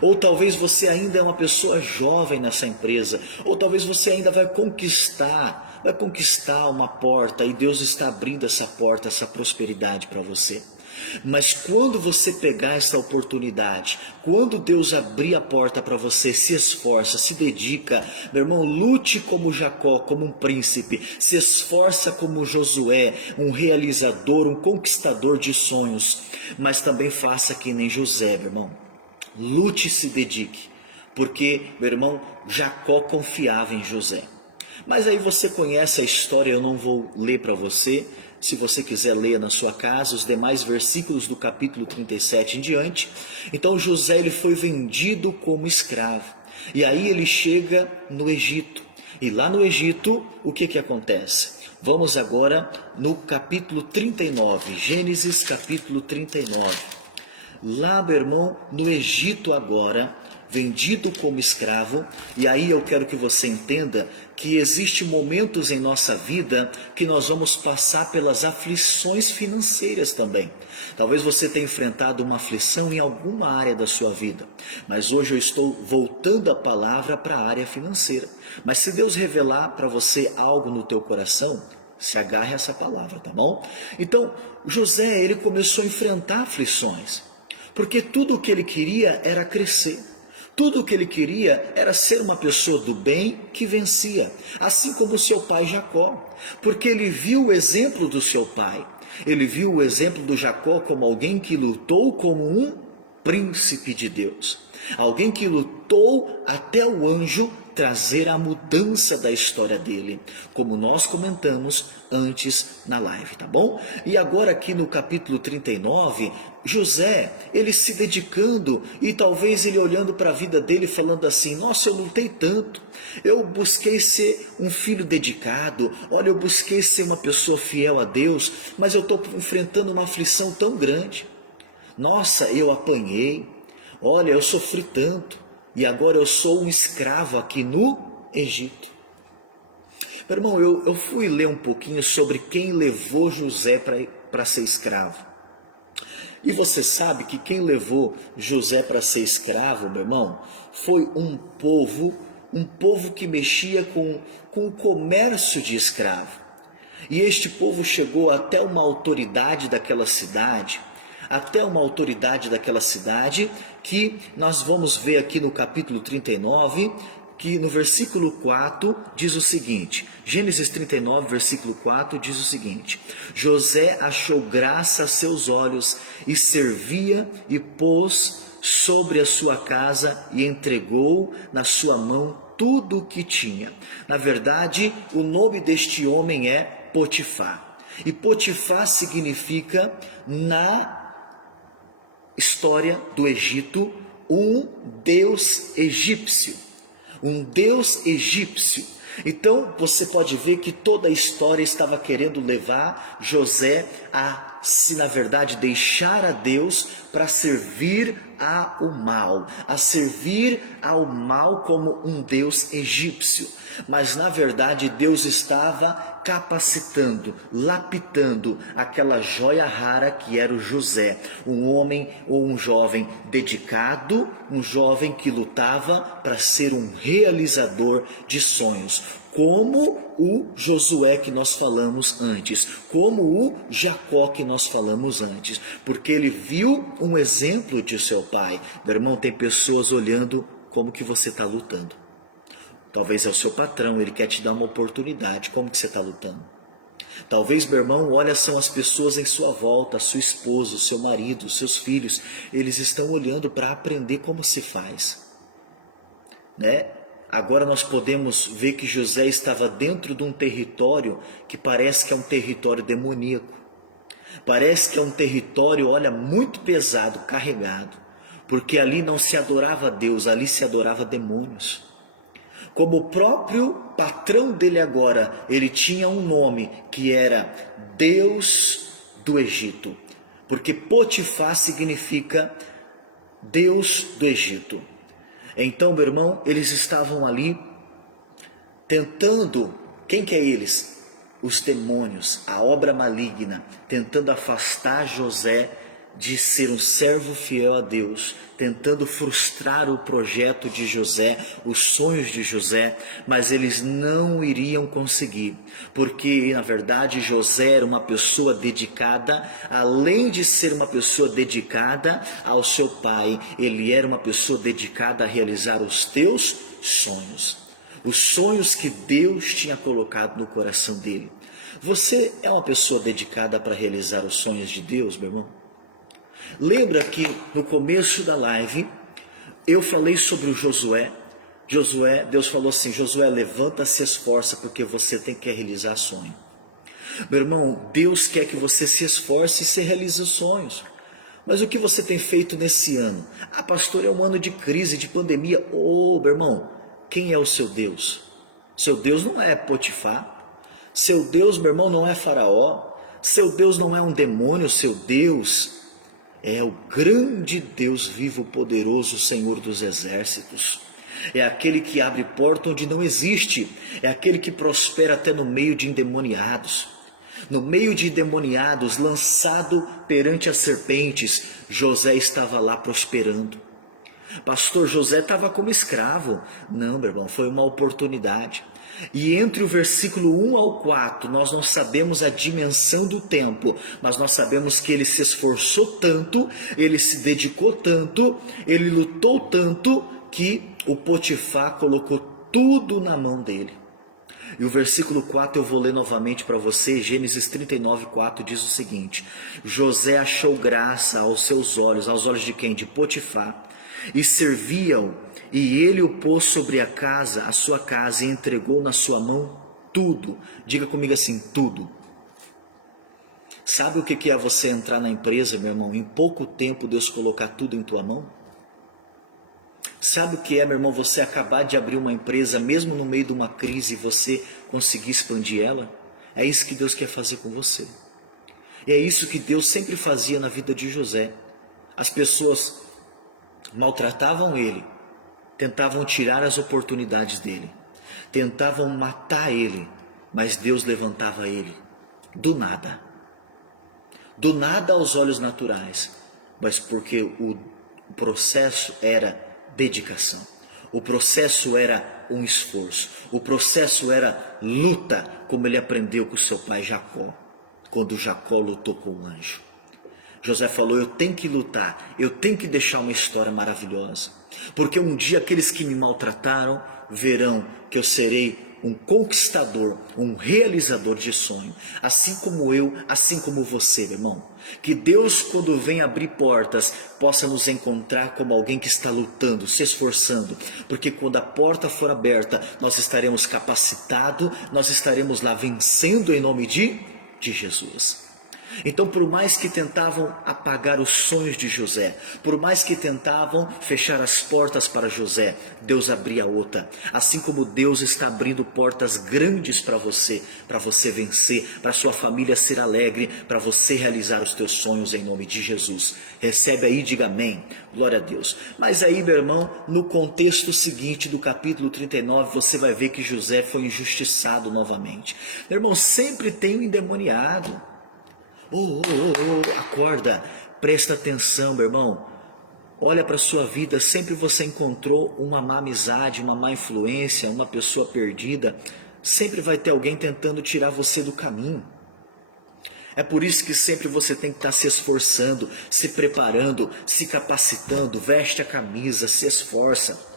Ou talvez você ainda é uma pessoa jovem nessa empresa, ou talvez você ainda vai conquistar uma porta e Deus está abrindo essa porta, essa prosperidade para você. Mas quando você pegar essa oportunidade, quando Deus abrir a porta para você, se esforça, se dedica, meu irmão, lute como Jacó, como um príncipe, se esforça como Josué, um realizador, um conquistador de sonhos, mas também faça que nem José, meu irmão. Lute e se dedique, porque, meu irmão, Jacó confiava em José. Mas aí você conhece a história, eu não vou ler para você. Se você quiser ler na sua casa os demais versículos do capítulo 37 em diante. Então José, ele foi vendido como escravo. E aí ele chega no Egito. E lá no Egito, o que acontece? Vamos agora no capítulo 39, Gênesis capítulo 39. Lá, meu irmão, no Egito agora, vendido como escravo, e aí eu quero que você entenda que existem momentos em nossa vida que nós vamos passar pelas aflições financeiras também. Talvez você tenha enfrentado uma aflição em alguma área da sua vida, mas hoje eu estou voltando a palavra para a área financeira. Mas se Deus revelar para você algo no teu coração, se agarre a essa palavra, tá bom? Então, José, ele começou a enfrentar aflições. Porque tudo o que ele queria era crescer. Tudo o que ele queria era ser uma pessoa do bem que vencia. Assim como seu pai Jacó. Porque ele viu o exemplo do seu pai. Ele viu o exemplo do Jacó como alguém que lutou como um príncipe de Deus, alguém que lutou até o anjo trazer a mudança da história dele, como nós comentamos antes na live, tá bom? E agora aqui no capítulo 39, José, ele se dedicando e talvez ele olhando para a vida dele falando assim: nossa, eu lutei tanto, eu busquei ser um filho dedicado, olha, eu busquei ser uma pessoa fiel a Deus, mas eu estou enfrentando uma aflição tão grande. Nossa, eu apanhei, olha, eu sofri tanto, e agora eu sou um escravo aqui no Egito. Meu irmão, eu fui ler um pouquinho sobre quem levou José para ser escravo. E você sabe que quem levou José para ser escravo, meu irmão, foi um povo que mexia com o comércio de escravo. E este povo chegou até uma autoridade daquela cidade, que nós vamos ver aqui no capítulo 39, que no versículo 4 diz o seguinte, Gênesis 39, versículo 4 diz o seguinte: José achou graça a seus olhos e servia e pôs sobre a sua casa e entregou na sua mão tudo o que tinha. Na verdade, o nome deste homem é Potifar. E Potifar significa, na história do Egito, um deus egípcio. Um deus egípcio. Então você pode ver que toda a história estava querendo levar José a, se na verdade, deixar a Deus para servir ao mal como um deus egípcio. Mas na verdade Deus estava capacitando, lapidando aquela joia rara que era o José, um homem ou um jovem dedicado, um jovem que lutava para ser um realizador de sonhos, como o Josué que nós falamos antes, como o Jacó que nós falamos antes, porque ele viu um exemplo de seu pai. Meu irmão, tem pessoas olhando como que você está lutando. Talvez é o seu patrão, ele quer te dar uma oportunidade. Como que você está lutando? Talvez, meu irmão, olha, são as pessoas em sua volta, a sua esposa, o seu marido, os seus filhos. Eles estão olhando para aprender como se faz, né? Agora nós podemos ver que José estava dentro de um território que parece que é um território demoníaco. Parece que é um território, olha, muito pesado, carregado. Porque ali não se adorava a Deus, ali se adorava demônios. Como o próprio patrão dele agora, ele tinha um nome que era Deus do Egito. Porque Potifar significa Deus do Egito. Então, meu irmão, eles estavam ali tentando, quem que é eles? Os demônios, a obra maligna, tentando afastar José de ser um servo fiel a Deus, tentando frustrar o projeto de José, os sonhos de José, mas eles não iriam conseguir, porque na verdade José era uma pessoa dedicada, além de ser uma pessoa dedicada ao seu pai, ele era uma pessoa dedicada a realizar os teus sonhos, os sonhos que Deus tinha colocado no coração dele. Você é uma pessoa dedicada para realizar os sonhos de Deus, meu irmão? Lembra que no começo da live eu falei sobre o Josué. Deus falou assim: Josué, levanta-se e esforça, porque você tem que realizar sonho. Meu irmão, Deus quer que você se esforce e se realize os sonhos. Mas o que você tem feito nesse ano? Ah, pastor, é um ano de crise, de pandemia. Meu irmão, quem é o seu Deus? Seu Deus não é Potifar. Seu Deus, meu irmão, não é Faraó. Seu Deus não é um demônio. Seu Deus é o grande Deus vivo, poderoso, Senhor dos exércitos. É aquele que abre porta onde não existe. É aquele que prospera até no meio de endemoniados. No meio de endemoniados, lançado perante as serpentes, José estava lá prosperando. Pastor, José estava como escravo. Não, meu irmão, foi uma oportunidade. E entre o versículo 1 ao 4, nós não sabemos a dimensão do tempo, mas nós sabemos que ele se esforçou tanto, ele se dedicou tanto, ele lutou tanto, que o Potifar colocou tudo na mão dele. E o versículo 4 eu vou ler novamente para você. Gênesis 39:4 diz o seguinte: José achou graça aos seus olhos, aos olhos de quem? De Potifar, e servia-o, e ele o pôs sobre a sua casa, e entregou na sua mão tudo. Diga comigo assim: tudo. Sabe o que é você entrar na empresa, meu irmão, em pouco tempo Deus colocar tudo em tua mão? Sabe o que é, meu irmão, você acabar de abrir uma empresa, mesmo no meio de uma crise, você conseguir expandir ela? É isso que Deus quer fazer com você. E é isso que Deus sempre fazia na vida de José. As pessoas maltratavam ele, tentavam tirar as oportunidades dele, tentavam matar ele, mas Deus levantava ele do nada aos olhos naturais, mas porque o processo era dedicação, o processo era um esforço, o processo era luta, como ele aprendeu com seu pai Jacó, quando Jacó lutou com o anjo. José falou: eu tenho que lutar, eu tenho que deixar uma história maravilhosa, porque um dia aqueles que me maltrataram verão que eu serei um conquistador, um realizador de sonho, assim como eu, assim como você, meu irmão. Que Deus, quando vem abrir portas, possa nos encontrar como alguém que está lutando, se esforçando, porque quando a porta for aberta, nós estaremos capacitados, nós estaremos lá vencendo em nome de Jesus. Então, por mais que tentavam apagar os sonhos de José, por mais que tentavam fechar as portas para José, Deus abria outra. Assim como Deus está abrindo portas grandes para você vencer, para sua família ser alegre, para você realizar os teus sonhos em nome de Jesus. Recebe aí, diga amém. Glória a Deus. Mas aí, meu irmão, no contexto seguinte do capítulo 39, você vai ver que José foi injustiçado novamente. Meu irmão, sempre tem um endemoniado. Acorda, presta atenção, meu irmão. Olha para a sua vida, sempre você encontrou uma má amizade, uma má influência, uma pessoa perdida. Sempre vai ter alguém tentando tirar você do caminho. É por isso que sempre você tem que estar se esforçando, se preparando, se capacitando. Veste a camisa, se esforça.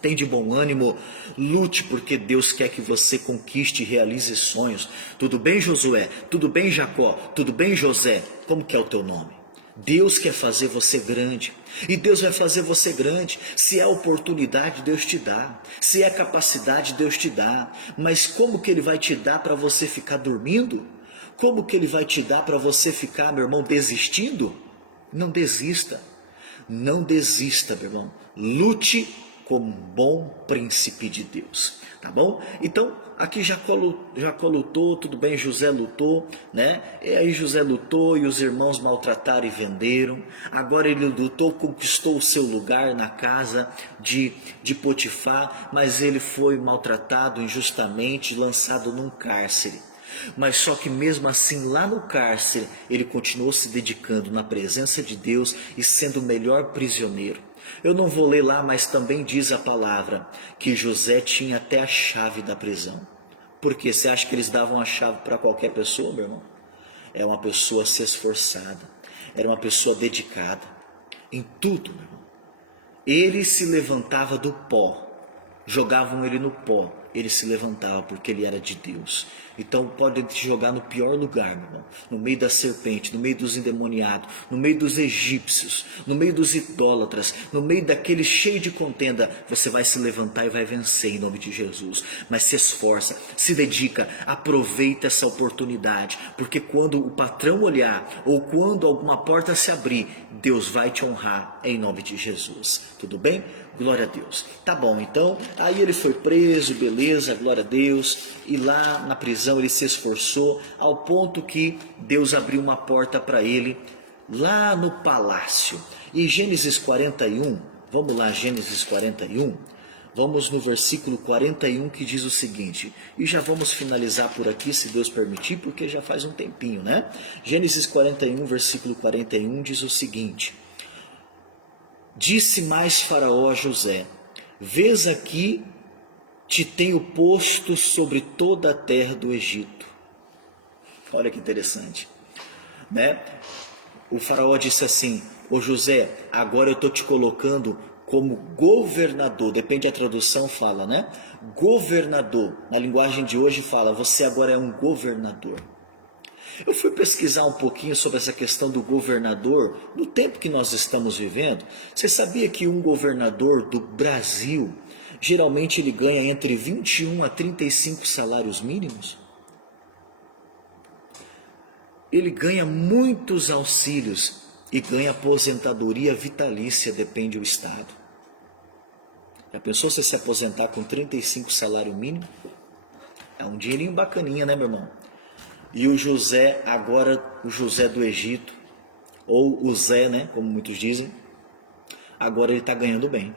Tem de bom ânimo, lute, porque Deus quer que você conquiste e realize sonhos. Tudo bem, Josué? Tudo bem, Jacó? Tudo bem, José? Como que é o teu nome? Deus quer fazer você grande. E Deus vai fazer você grande. Se é oportunidade, Deus te dá. Se é capacidade, Deus te dá. Mas como que Ele vai te dar para você ficar dormindo? Como que Ele vai te dar para você ficar, meu irmão, desistindo? Não desista. Não desista, meu irmão. Lute como um bom príncipe de Deus, tá bom? Então, aqui Jacó lutou, tudo bem, José lutou, né? E aí José lutou e os irmãos maltrataram e venderam. Agora ele lutou, conquistou o seu lugar na casa de Potifar, mas ele foi maltratado injustamente, lançado num cárcere. Mas só que mesmo assim, lá no cárcere, ele continuou se dedicando na presença de Deus e sendo o melhor prisioneiro. Eu não vou ler lá, mas também diz a palavra que José tinha até a chave da prisão. Por quê? Você acha que eles davam a chave para qualquer pessoa, meu irmão? É uma pessoa se esforçada, era uma pessoa dedicada em tudo, meu irmão. Ele se levantava do pó, jogavam ele no pó, ele se levantava porque ele era de Deus. Então pode te jogar no pior lugar, meu irmão, no meio da serpente, no meio dos endemoniados, no meio dos egípcios, no meio dos idólatras, no meio daquele cheio de contenda, você vai se levantar e vai vencer em nome de Jesus. Mas se esforça, se dedica, aproveita essa oportunidade, porque quando o patrão olhar ou quando alguma porta se abrir, Deus vai te honrar em nome de Jesus. Tudo bem? Glória a Deus. Tá bom, então, aí ele foi preso, beleza, glória a Deus. E lá na prisão ele se esforçou ao ponto que Deus abriu uma porta para ele lá no palácio. E Gênesis 41, vamos lá, Gênesis 41, vamos no versículo 41 que diz o seguinte, e já vamos finalizar por aqui, se Deus permitir, porque já faz um tempinho, né? Gênesis 41, versículo 41 diz o seguinte: disse mais Faraó a José: vês aqui, te tenho posto sobre toda a terra do Egito. Olha que interessante, né? O Faraó disse assim: ô José, agora eu estou te colocando como governador, depende da tradução, fala, né? Governador, na linguagem de hoje fala, você agora é um governador. Eu fui pesquisar um pouquinho sobre essa questão do governador, no tempo que nós estamos vivendo. Você sabia que um governador do Brasil, geralmente ele ganha entre 21 a 35 salários mínimos? Ele ganha muitos auxílios e ganha aposentadoria vitalícia, depende do estado. Já pensou você se aposentar com 35 salário mínimo? É um dinheirinho bacaninha, né, meu irmão? E o José, agora o José do Egito, ou o Zé, né, como muitos dizem, agora ele está ganhando bem.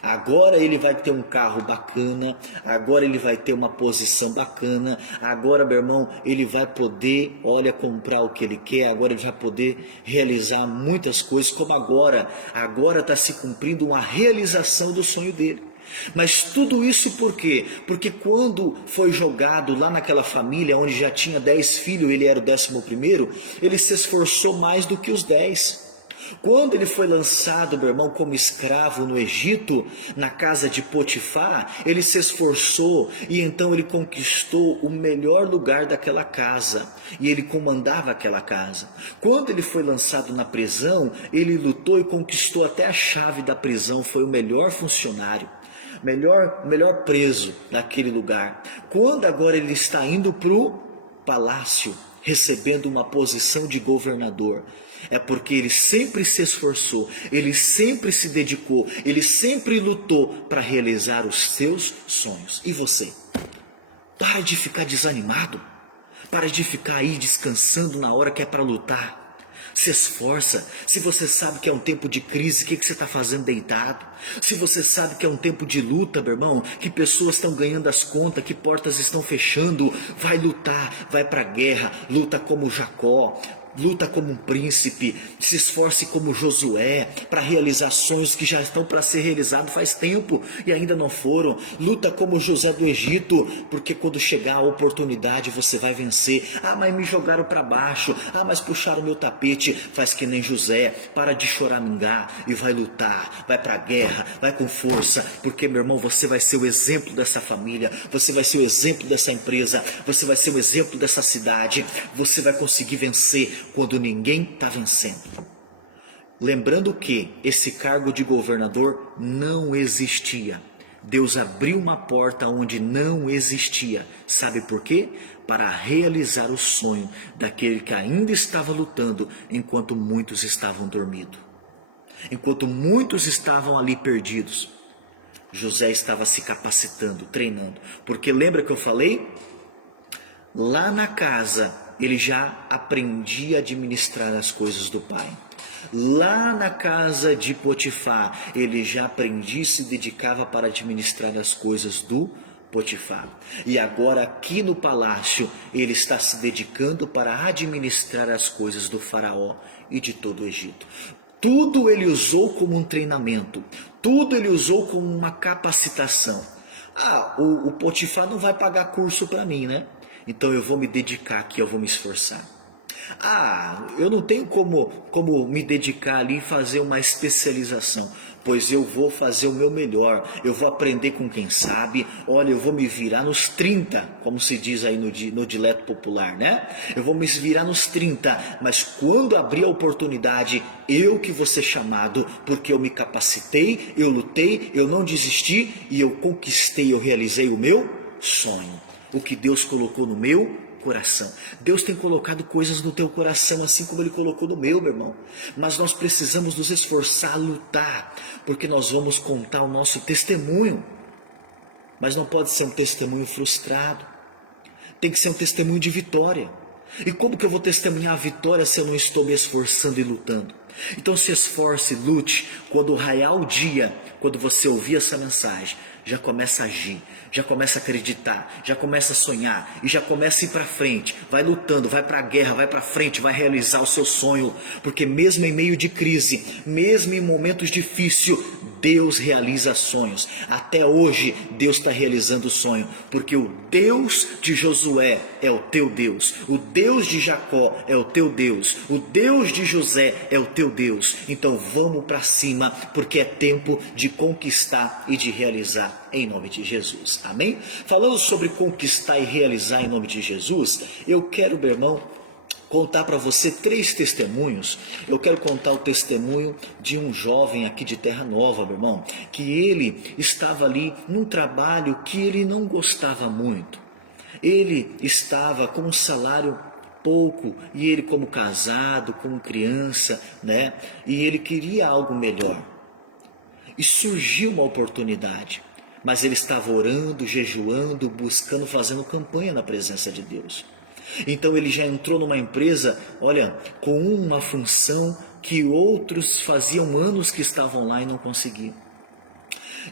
Agora ele vai ter um carro bacana, agora ele vai ter uma posição bacana, agora, meu irmão, ele vai poder, olha, comprar o que ele quer, agora ele vai poder realizar muitas coisas, como agora está se cumprindo uma realização do sonho dele. Mas tudo isso por quê? Porque quando foi jogado lá naquela família, onde já tinha 10 filhos, ele era o 11º, ele se esforçou mais do que os 10. Quando ele foi lançado, meu irmão, como escravo no Egito, na casa de Potifar, ele se esforçou e então ele conquistou o melhor lugar daquela casa e ele comandava aquela casa. Quando ele foi lançado na prisão, ele lutou e conquistou até a chave da prisão, foi o melhor funcionário. Melhor preso naquele lugar. Quando agora ele está indo para o palácio, recebendo uma posição de governador, é porque ele sempre se esforçou, ele sempre se dedicou, ele sempre lutou para realizar os seus sonhos. E você? Para de ficar desanimado, para de ficar aí descansando na hora que é para lutar. Se esforça. Se você sabe que é um tempo de crise, o que você está fazendo deitado? Se você sabe que é um tempo de luta, meu irmão, que pessoas estão ganhando as contas, que portas estão fechando, vai lutar, vai para a guerra, luta como Jacó, luta como um príncipe, se esforce como Josué para realizar sonhos que já estão para ser realizados faz tempo e ainda não foram. Luta como José do Egito, porque quando chegar a oportunidade você vai vencer. Ah, mas me jogaram para baixo, ah, mas puxaram meu tapete. Faz que nem José, para de choramingar e vai lutar, vai para a guerra, vai com força, porque, meu irmão, você vai ser o exemplo dessa família, você vai ser o exemplo dessa empresa, você vai ser o exemplo dessa cidade, você vai conseguir vencer quando ninguém está vencendo. Lembrando que esse cargo de governador não existia. Deus abriu uma porta onde não existia. Sabe por quê? Para realizar o sonho daquele que ainda estava lutando enquanto muitos estavam dormindo. Enquanto muitos estavam ali perdidos, José estava se capacitando, treinando. Porque lembra que eu falei? Lá na casa, ele já aprendia a administrar as coisas do pai. Lá na casa de Potifar, ele já aprendia e se dedicava para administrar as coisas do Potifar. E agora aqui no palácio, ele está se dedicando para administrar as coisas do faraó e de todo o Egito. Tudo ele usou como um treinamento, tudo ele usou como uma capacitação. Ah, o Potifar não vai pagar curso para mim, né? Então eu vou me dedicar aqui, eu vou me esforçar. Ah, eu não tenho como me dedicar ali e fazer uma especialização, pois eu vou fazer o meu melhor, eu vou aprender com quem sabe, olha, eu vou me virar nos 30, como se diz aí no dialeto popular, né? Eu vou me virar nos 30, mas quando abrir a oportunidade, eu que vou ser chamado, porque eu me capacitei, eu lutei, eu não desisti e eu conquistei, eu realizei o meu sonho. O que Deus colocou no meu coração. Deus tem colocado coisas no teu coração, assim como Ele colocou no meu irmão. Mas nós precisamos nos esforçar, lutar, porque nós vamos contar o nosso testemunho. Mas não pode ser um testemunho frustrado. Tem que ser um testemunho de vitória. E como que eu vou testemunhar a vitória se eu não estou me esforçando e lutando? Então se esforce, lute. Quando raiar o dia, quando você ouvir essa mensagem, já começa a agir, já começa a acreditar, já começa a sonhar e já começa a ir para frente. Vai lutando, vai para a guerra, vai para frente, vai realizar o seu sonho. Porque mesmo em meio de crise, mesmo em momentos difíceis, Deus realiza sonhos. Até hoje Deus está realizando o sonho, porque o Deus de Josué é o teu Deus, o Deus de Jacó é o teu Deus, o Deus de José é o teu Deus. Então vamos para cima, porque é tempo de conquistar e de realizar em nome de Jesus. Amém? Falando sobre conquistar e realizar em nome de Jesus, eu quero, meu irmão, contar para você 3 testemunhos. Eu quero contar o testemunho de um jovem aqui de Terra Nova, meu irmão, que ele estava ali num trabalho que ele não gostava muito. Ele estava com um salário pouco, e ele como casado, como criança, né? E ele queria algo melhor. E surgiu uma oportunidade, mas ele estava orando, jejuando, buscando, fazendo campanha na presença de Deus. Então ele já entrou numa empresa, olha, com uma função que outros faziam anos que estavam lá e não conseguiam.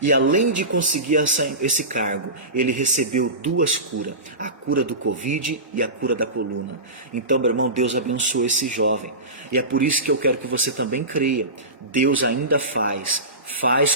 E além de conseguir esse cargo, ele recebeu 2 curas, a cura do Covid e a cura da coluna. Então, meu irmão, Deus abençoou esse jovem. E é por isso que eu quero que você também creia. Deus ainda faz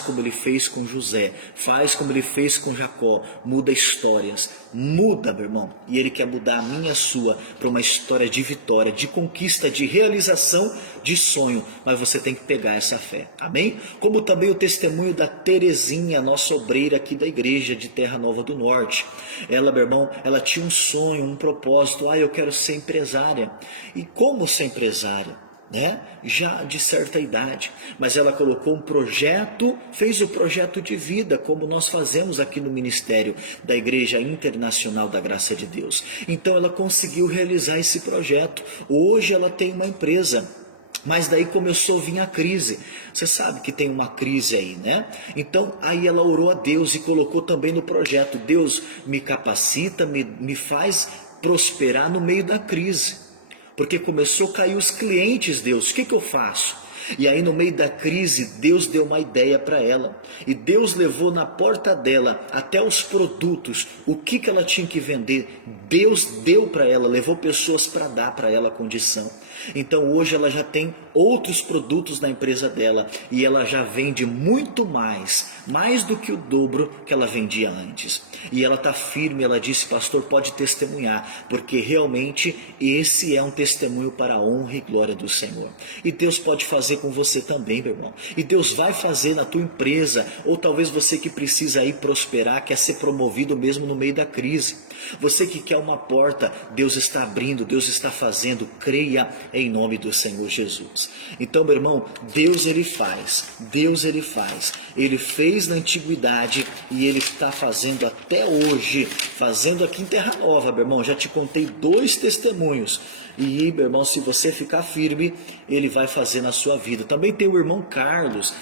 como ele fez com José, faz como ele fez com Jacó, muda histórias, muda, meu irmão, e ele quer mudar a minha e a sua para uma história de vitória, de conquista, de realização de sonho, mas você tem que pegar essa fé, amém? Como também o testemunho da Terezinha, nossa obreira aqui da igreja de Terra Nova do Norte. Ela, meu irmão, ela tinha um sonho, um propósito, eu quero ser empresária. E como ser empresária? Já de certa idade, mas ela colocou um projeto, fez o projeto de vida, como nós fazemos aqui no Ministério da Igreja Internacional da Graça de Deus. Então ela conseguiu realizar esse projeto. Hoje ela tem uma empresa, mas daí começou a vir a crise. Você sabe que tem uma crise aí, né? Então aí ela orou a Deus e colocou também no projeto: Deus me capacita, me faz prosperar no meio da crise. Porque começou a cair os clientes, Deus, o que eu faço? E aí no meio da crise, Deus deu uma ideia para ela. E Deus levou na porta dela até os produtos, o que ela tinha que vender. Deus deu para ela, levou pessoas para dar para ela a condição. Então hoje ela já tem outros produtos na empresa dela e ela já vende muito mais do que o dobro que ela vendia antes. E ela está firme, ela disse: pastor, pode testemunhar, porque realmente esse é um testemunho para a honra e glória do Senhor. E Deus pode fazer com você também, meu irmão. E Deus vai fazer na tua empresa, ou talvez você que precisa aí prosperar, quer ser promovido mesmo no meio da crise. Você que quer uma porta, Deus está abrindo, Deus está fazendo, creia em nome do Senhor Jesus. Então, meu irmão, Deus ele faz, Ele fez na antiguidade e Ele está fazendo até hoje, fazendo aqui em Terra Nova, meu irmão. Já te contei 2 testemunhos. E, meu irmão, se você ficar firme, Ele vai fazer na sua vida. Também tem o irmão Carlos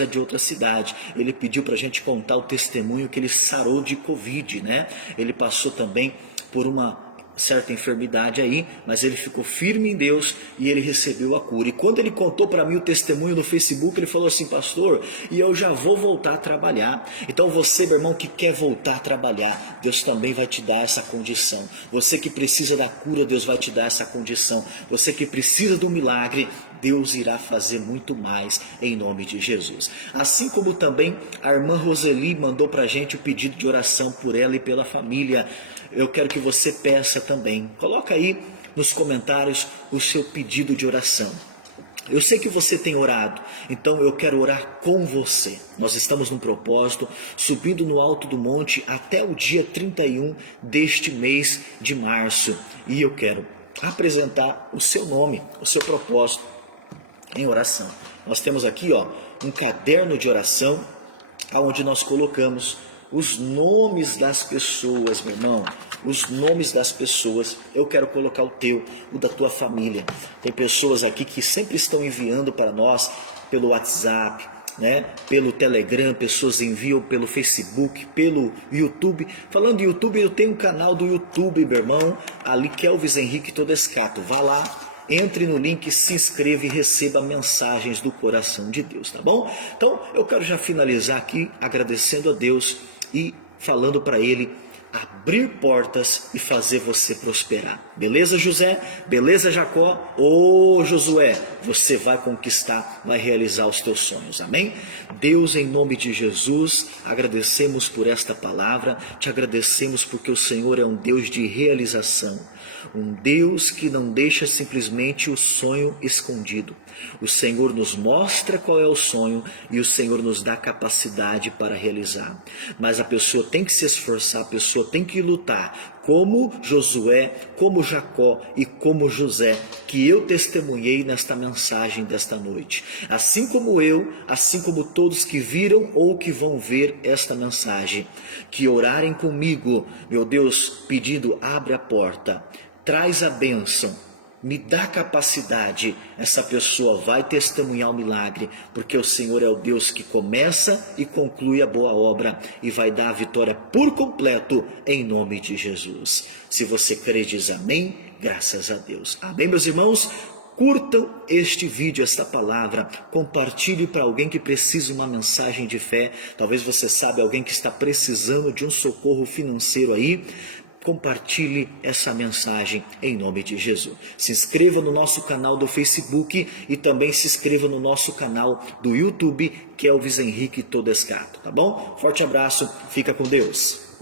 é de outra cidade. Ele pediu para a gente contar o testemunho que ele sarou de Covid, né? Ele passou também por uma certa enfermidade aí, mas ele ficou firme em Deus e ele recebeu a cura. E quando ele contou para mim o testemunho no Facebook, ele falou assim: pastor, e eu já vou voltar a trabalhar. Então você, meu irmão, que quer voltar a trabalhar, Deus também vai te dar essa condição. Você que precisa da cura, Deus vai te dar essa condição. Você que precisa do milagre, Deus irá fazer muito mais em nome de Jesus. Assim como também a irmã Roseli mandou para a gente o pedido de oração por ela e pela família. Eu quero que você peça também. Coloca aí nos comentários o seu pedido de oração. Eu sei que você tem orado, então eu quero orar com você. Nós estamos num propósito, subindo no alto do monte até o dia 31 deste mês de março. E eu quero apresentar o seu nome, o seu propósito em oração. Nós temos aqui um caderno de oração, onde nós colocamos os nomes das pessoas, meu irmão, os nomes das pessoas. Eu quero colocar o teu, o da tua família. Tem pessoas aqui que sempre estão enviando para nós pelo WhatsApp, pelo Telegram, pessoas enviam pelo Facebook, pelo YouTube. Falando de YouTube, eu tenho um canal do YouTube, meu irmão, ali, Kelvis Henrique Todescato. Vá lá, entre no link, se inscreva e receba mensagens do coração de Deus, tá bom? Então, eu quero já finalizar aqui agradecendo a Deus e falando para Ele abrir portas e fazer você prosperar. Beleza, José? Beleza, Jacó? Ô, Josué, você vai conquistar, vai realizar os teus sonhos. Amém? Deus, em nome de Jesus, agradecemos por esta palavra, te agradecemos porque o Senhor é um Deus de realização, um Deus que não deixa simplesmente o sonho escondido. O Senhor nos mostra qual é o sonho e o Senhor nos dá capacidade para realizar. Mas a pessoa tem que se esforçar, a pessoa tem que lutar, como Josué, como Jacó e como José, que eu testemunhei nesta mensagem desta noite. Assim como eu, assim como todos que viram ou que vão ver esta mensagem, que orarem comigo, meu Deus, pedindo, abre a porta, traz a bênção, me dá capacidade, essa pessoa vai testemunhar o milagre, porque o Senhor é o Deus que começa e conclui a boa obra e vai dar a vitória por completo em nome de Jesus. Se você crê, diz amém, graças a Deus. Amém, meus irmãos? Curtam este vídeo, esta palavra, compartilhe para alguém que precisa uma mensagem de fé. Talvez você saiba alguém que está precisando de um socorro financeiro aí. Compartilhe essa mensagem em nome de Jesus. Se inscreva no nosso canal do Facebook e também se inscreva no nosso canal do YouTube, que é o Elvis Henrique Todescato, tá bom? Forte abraço, fica com Deus.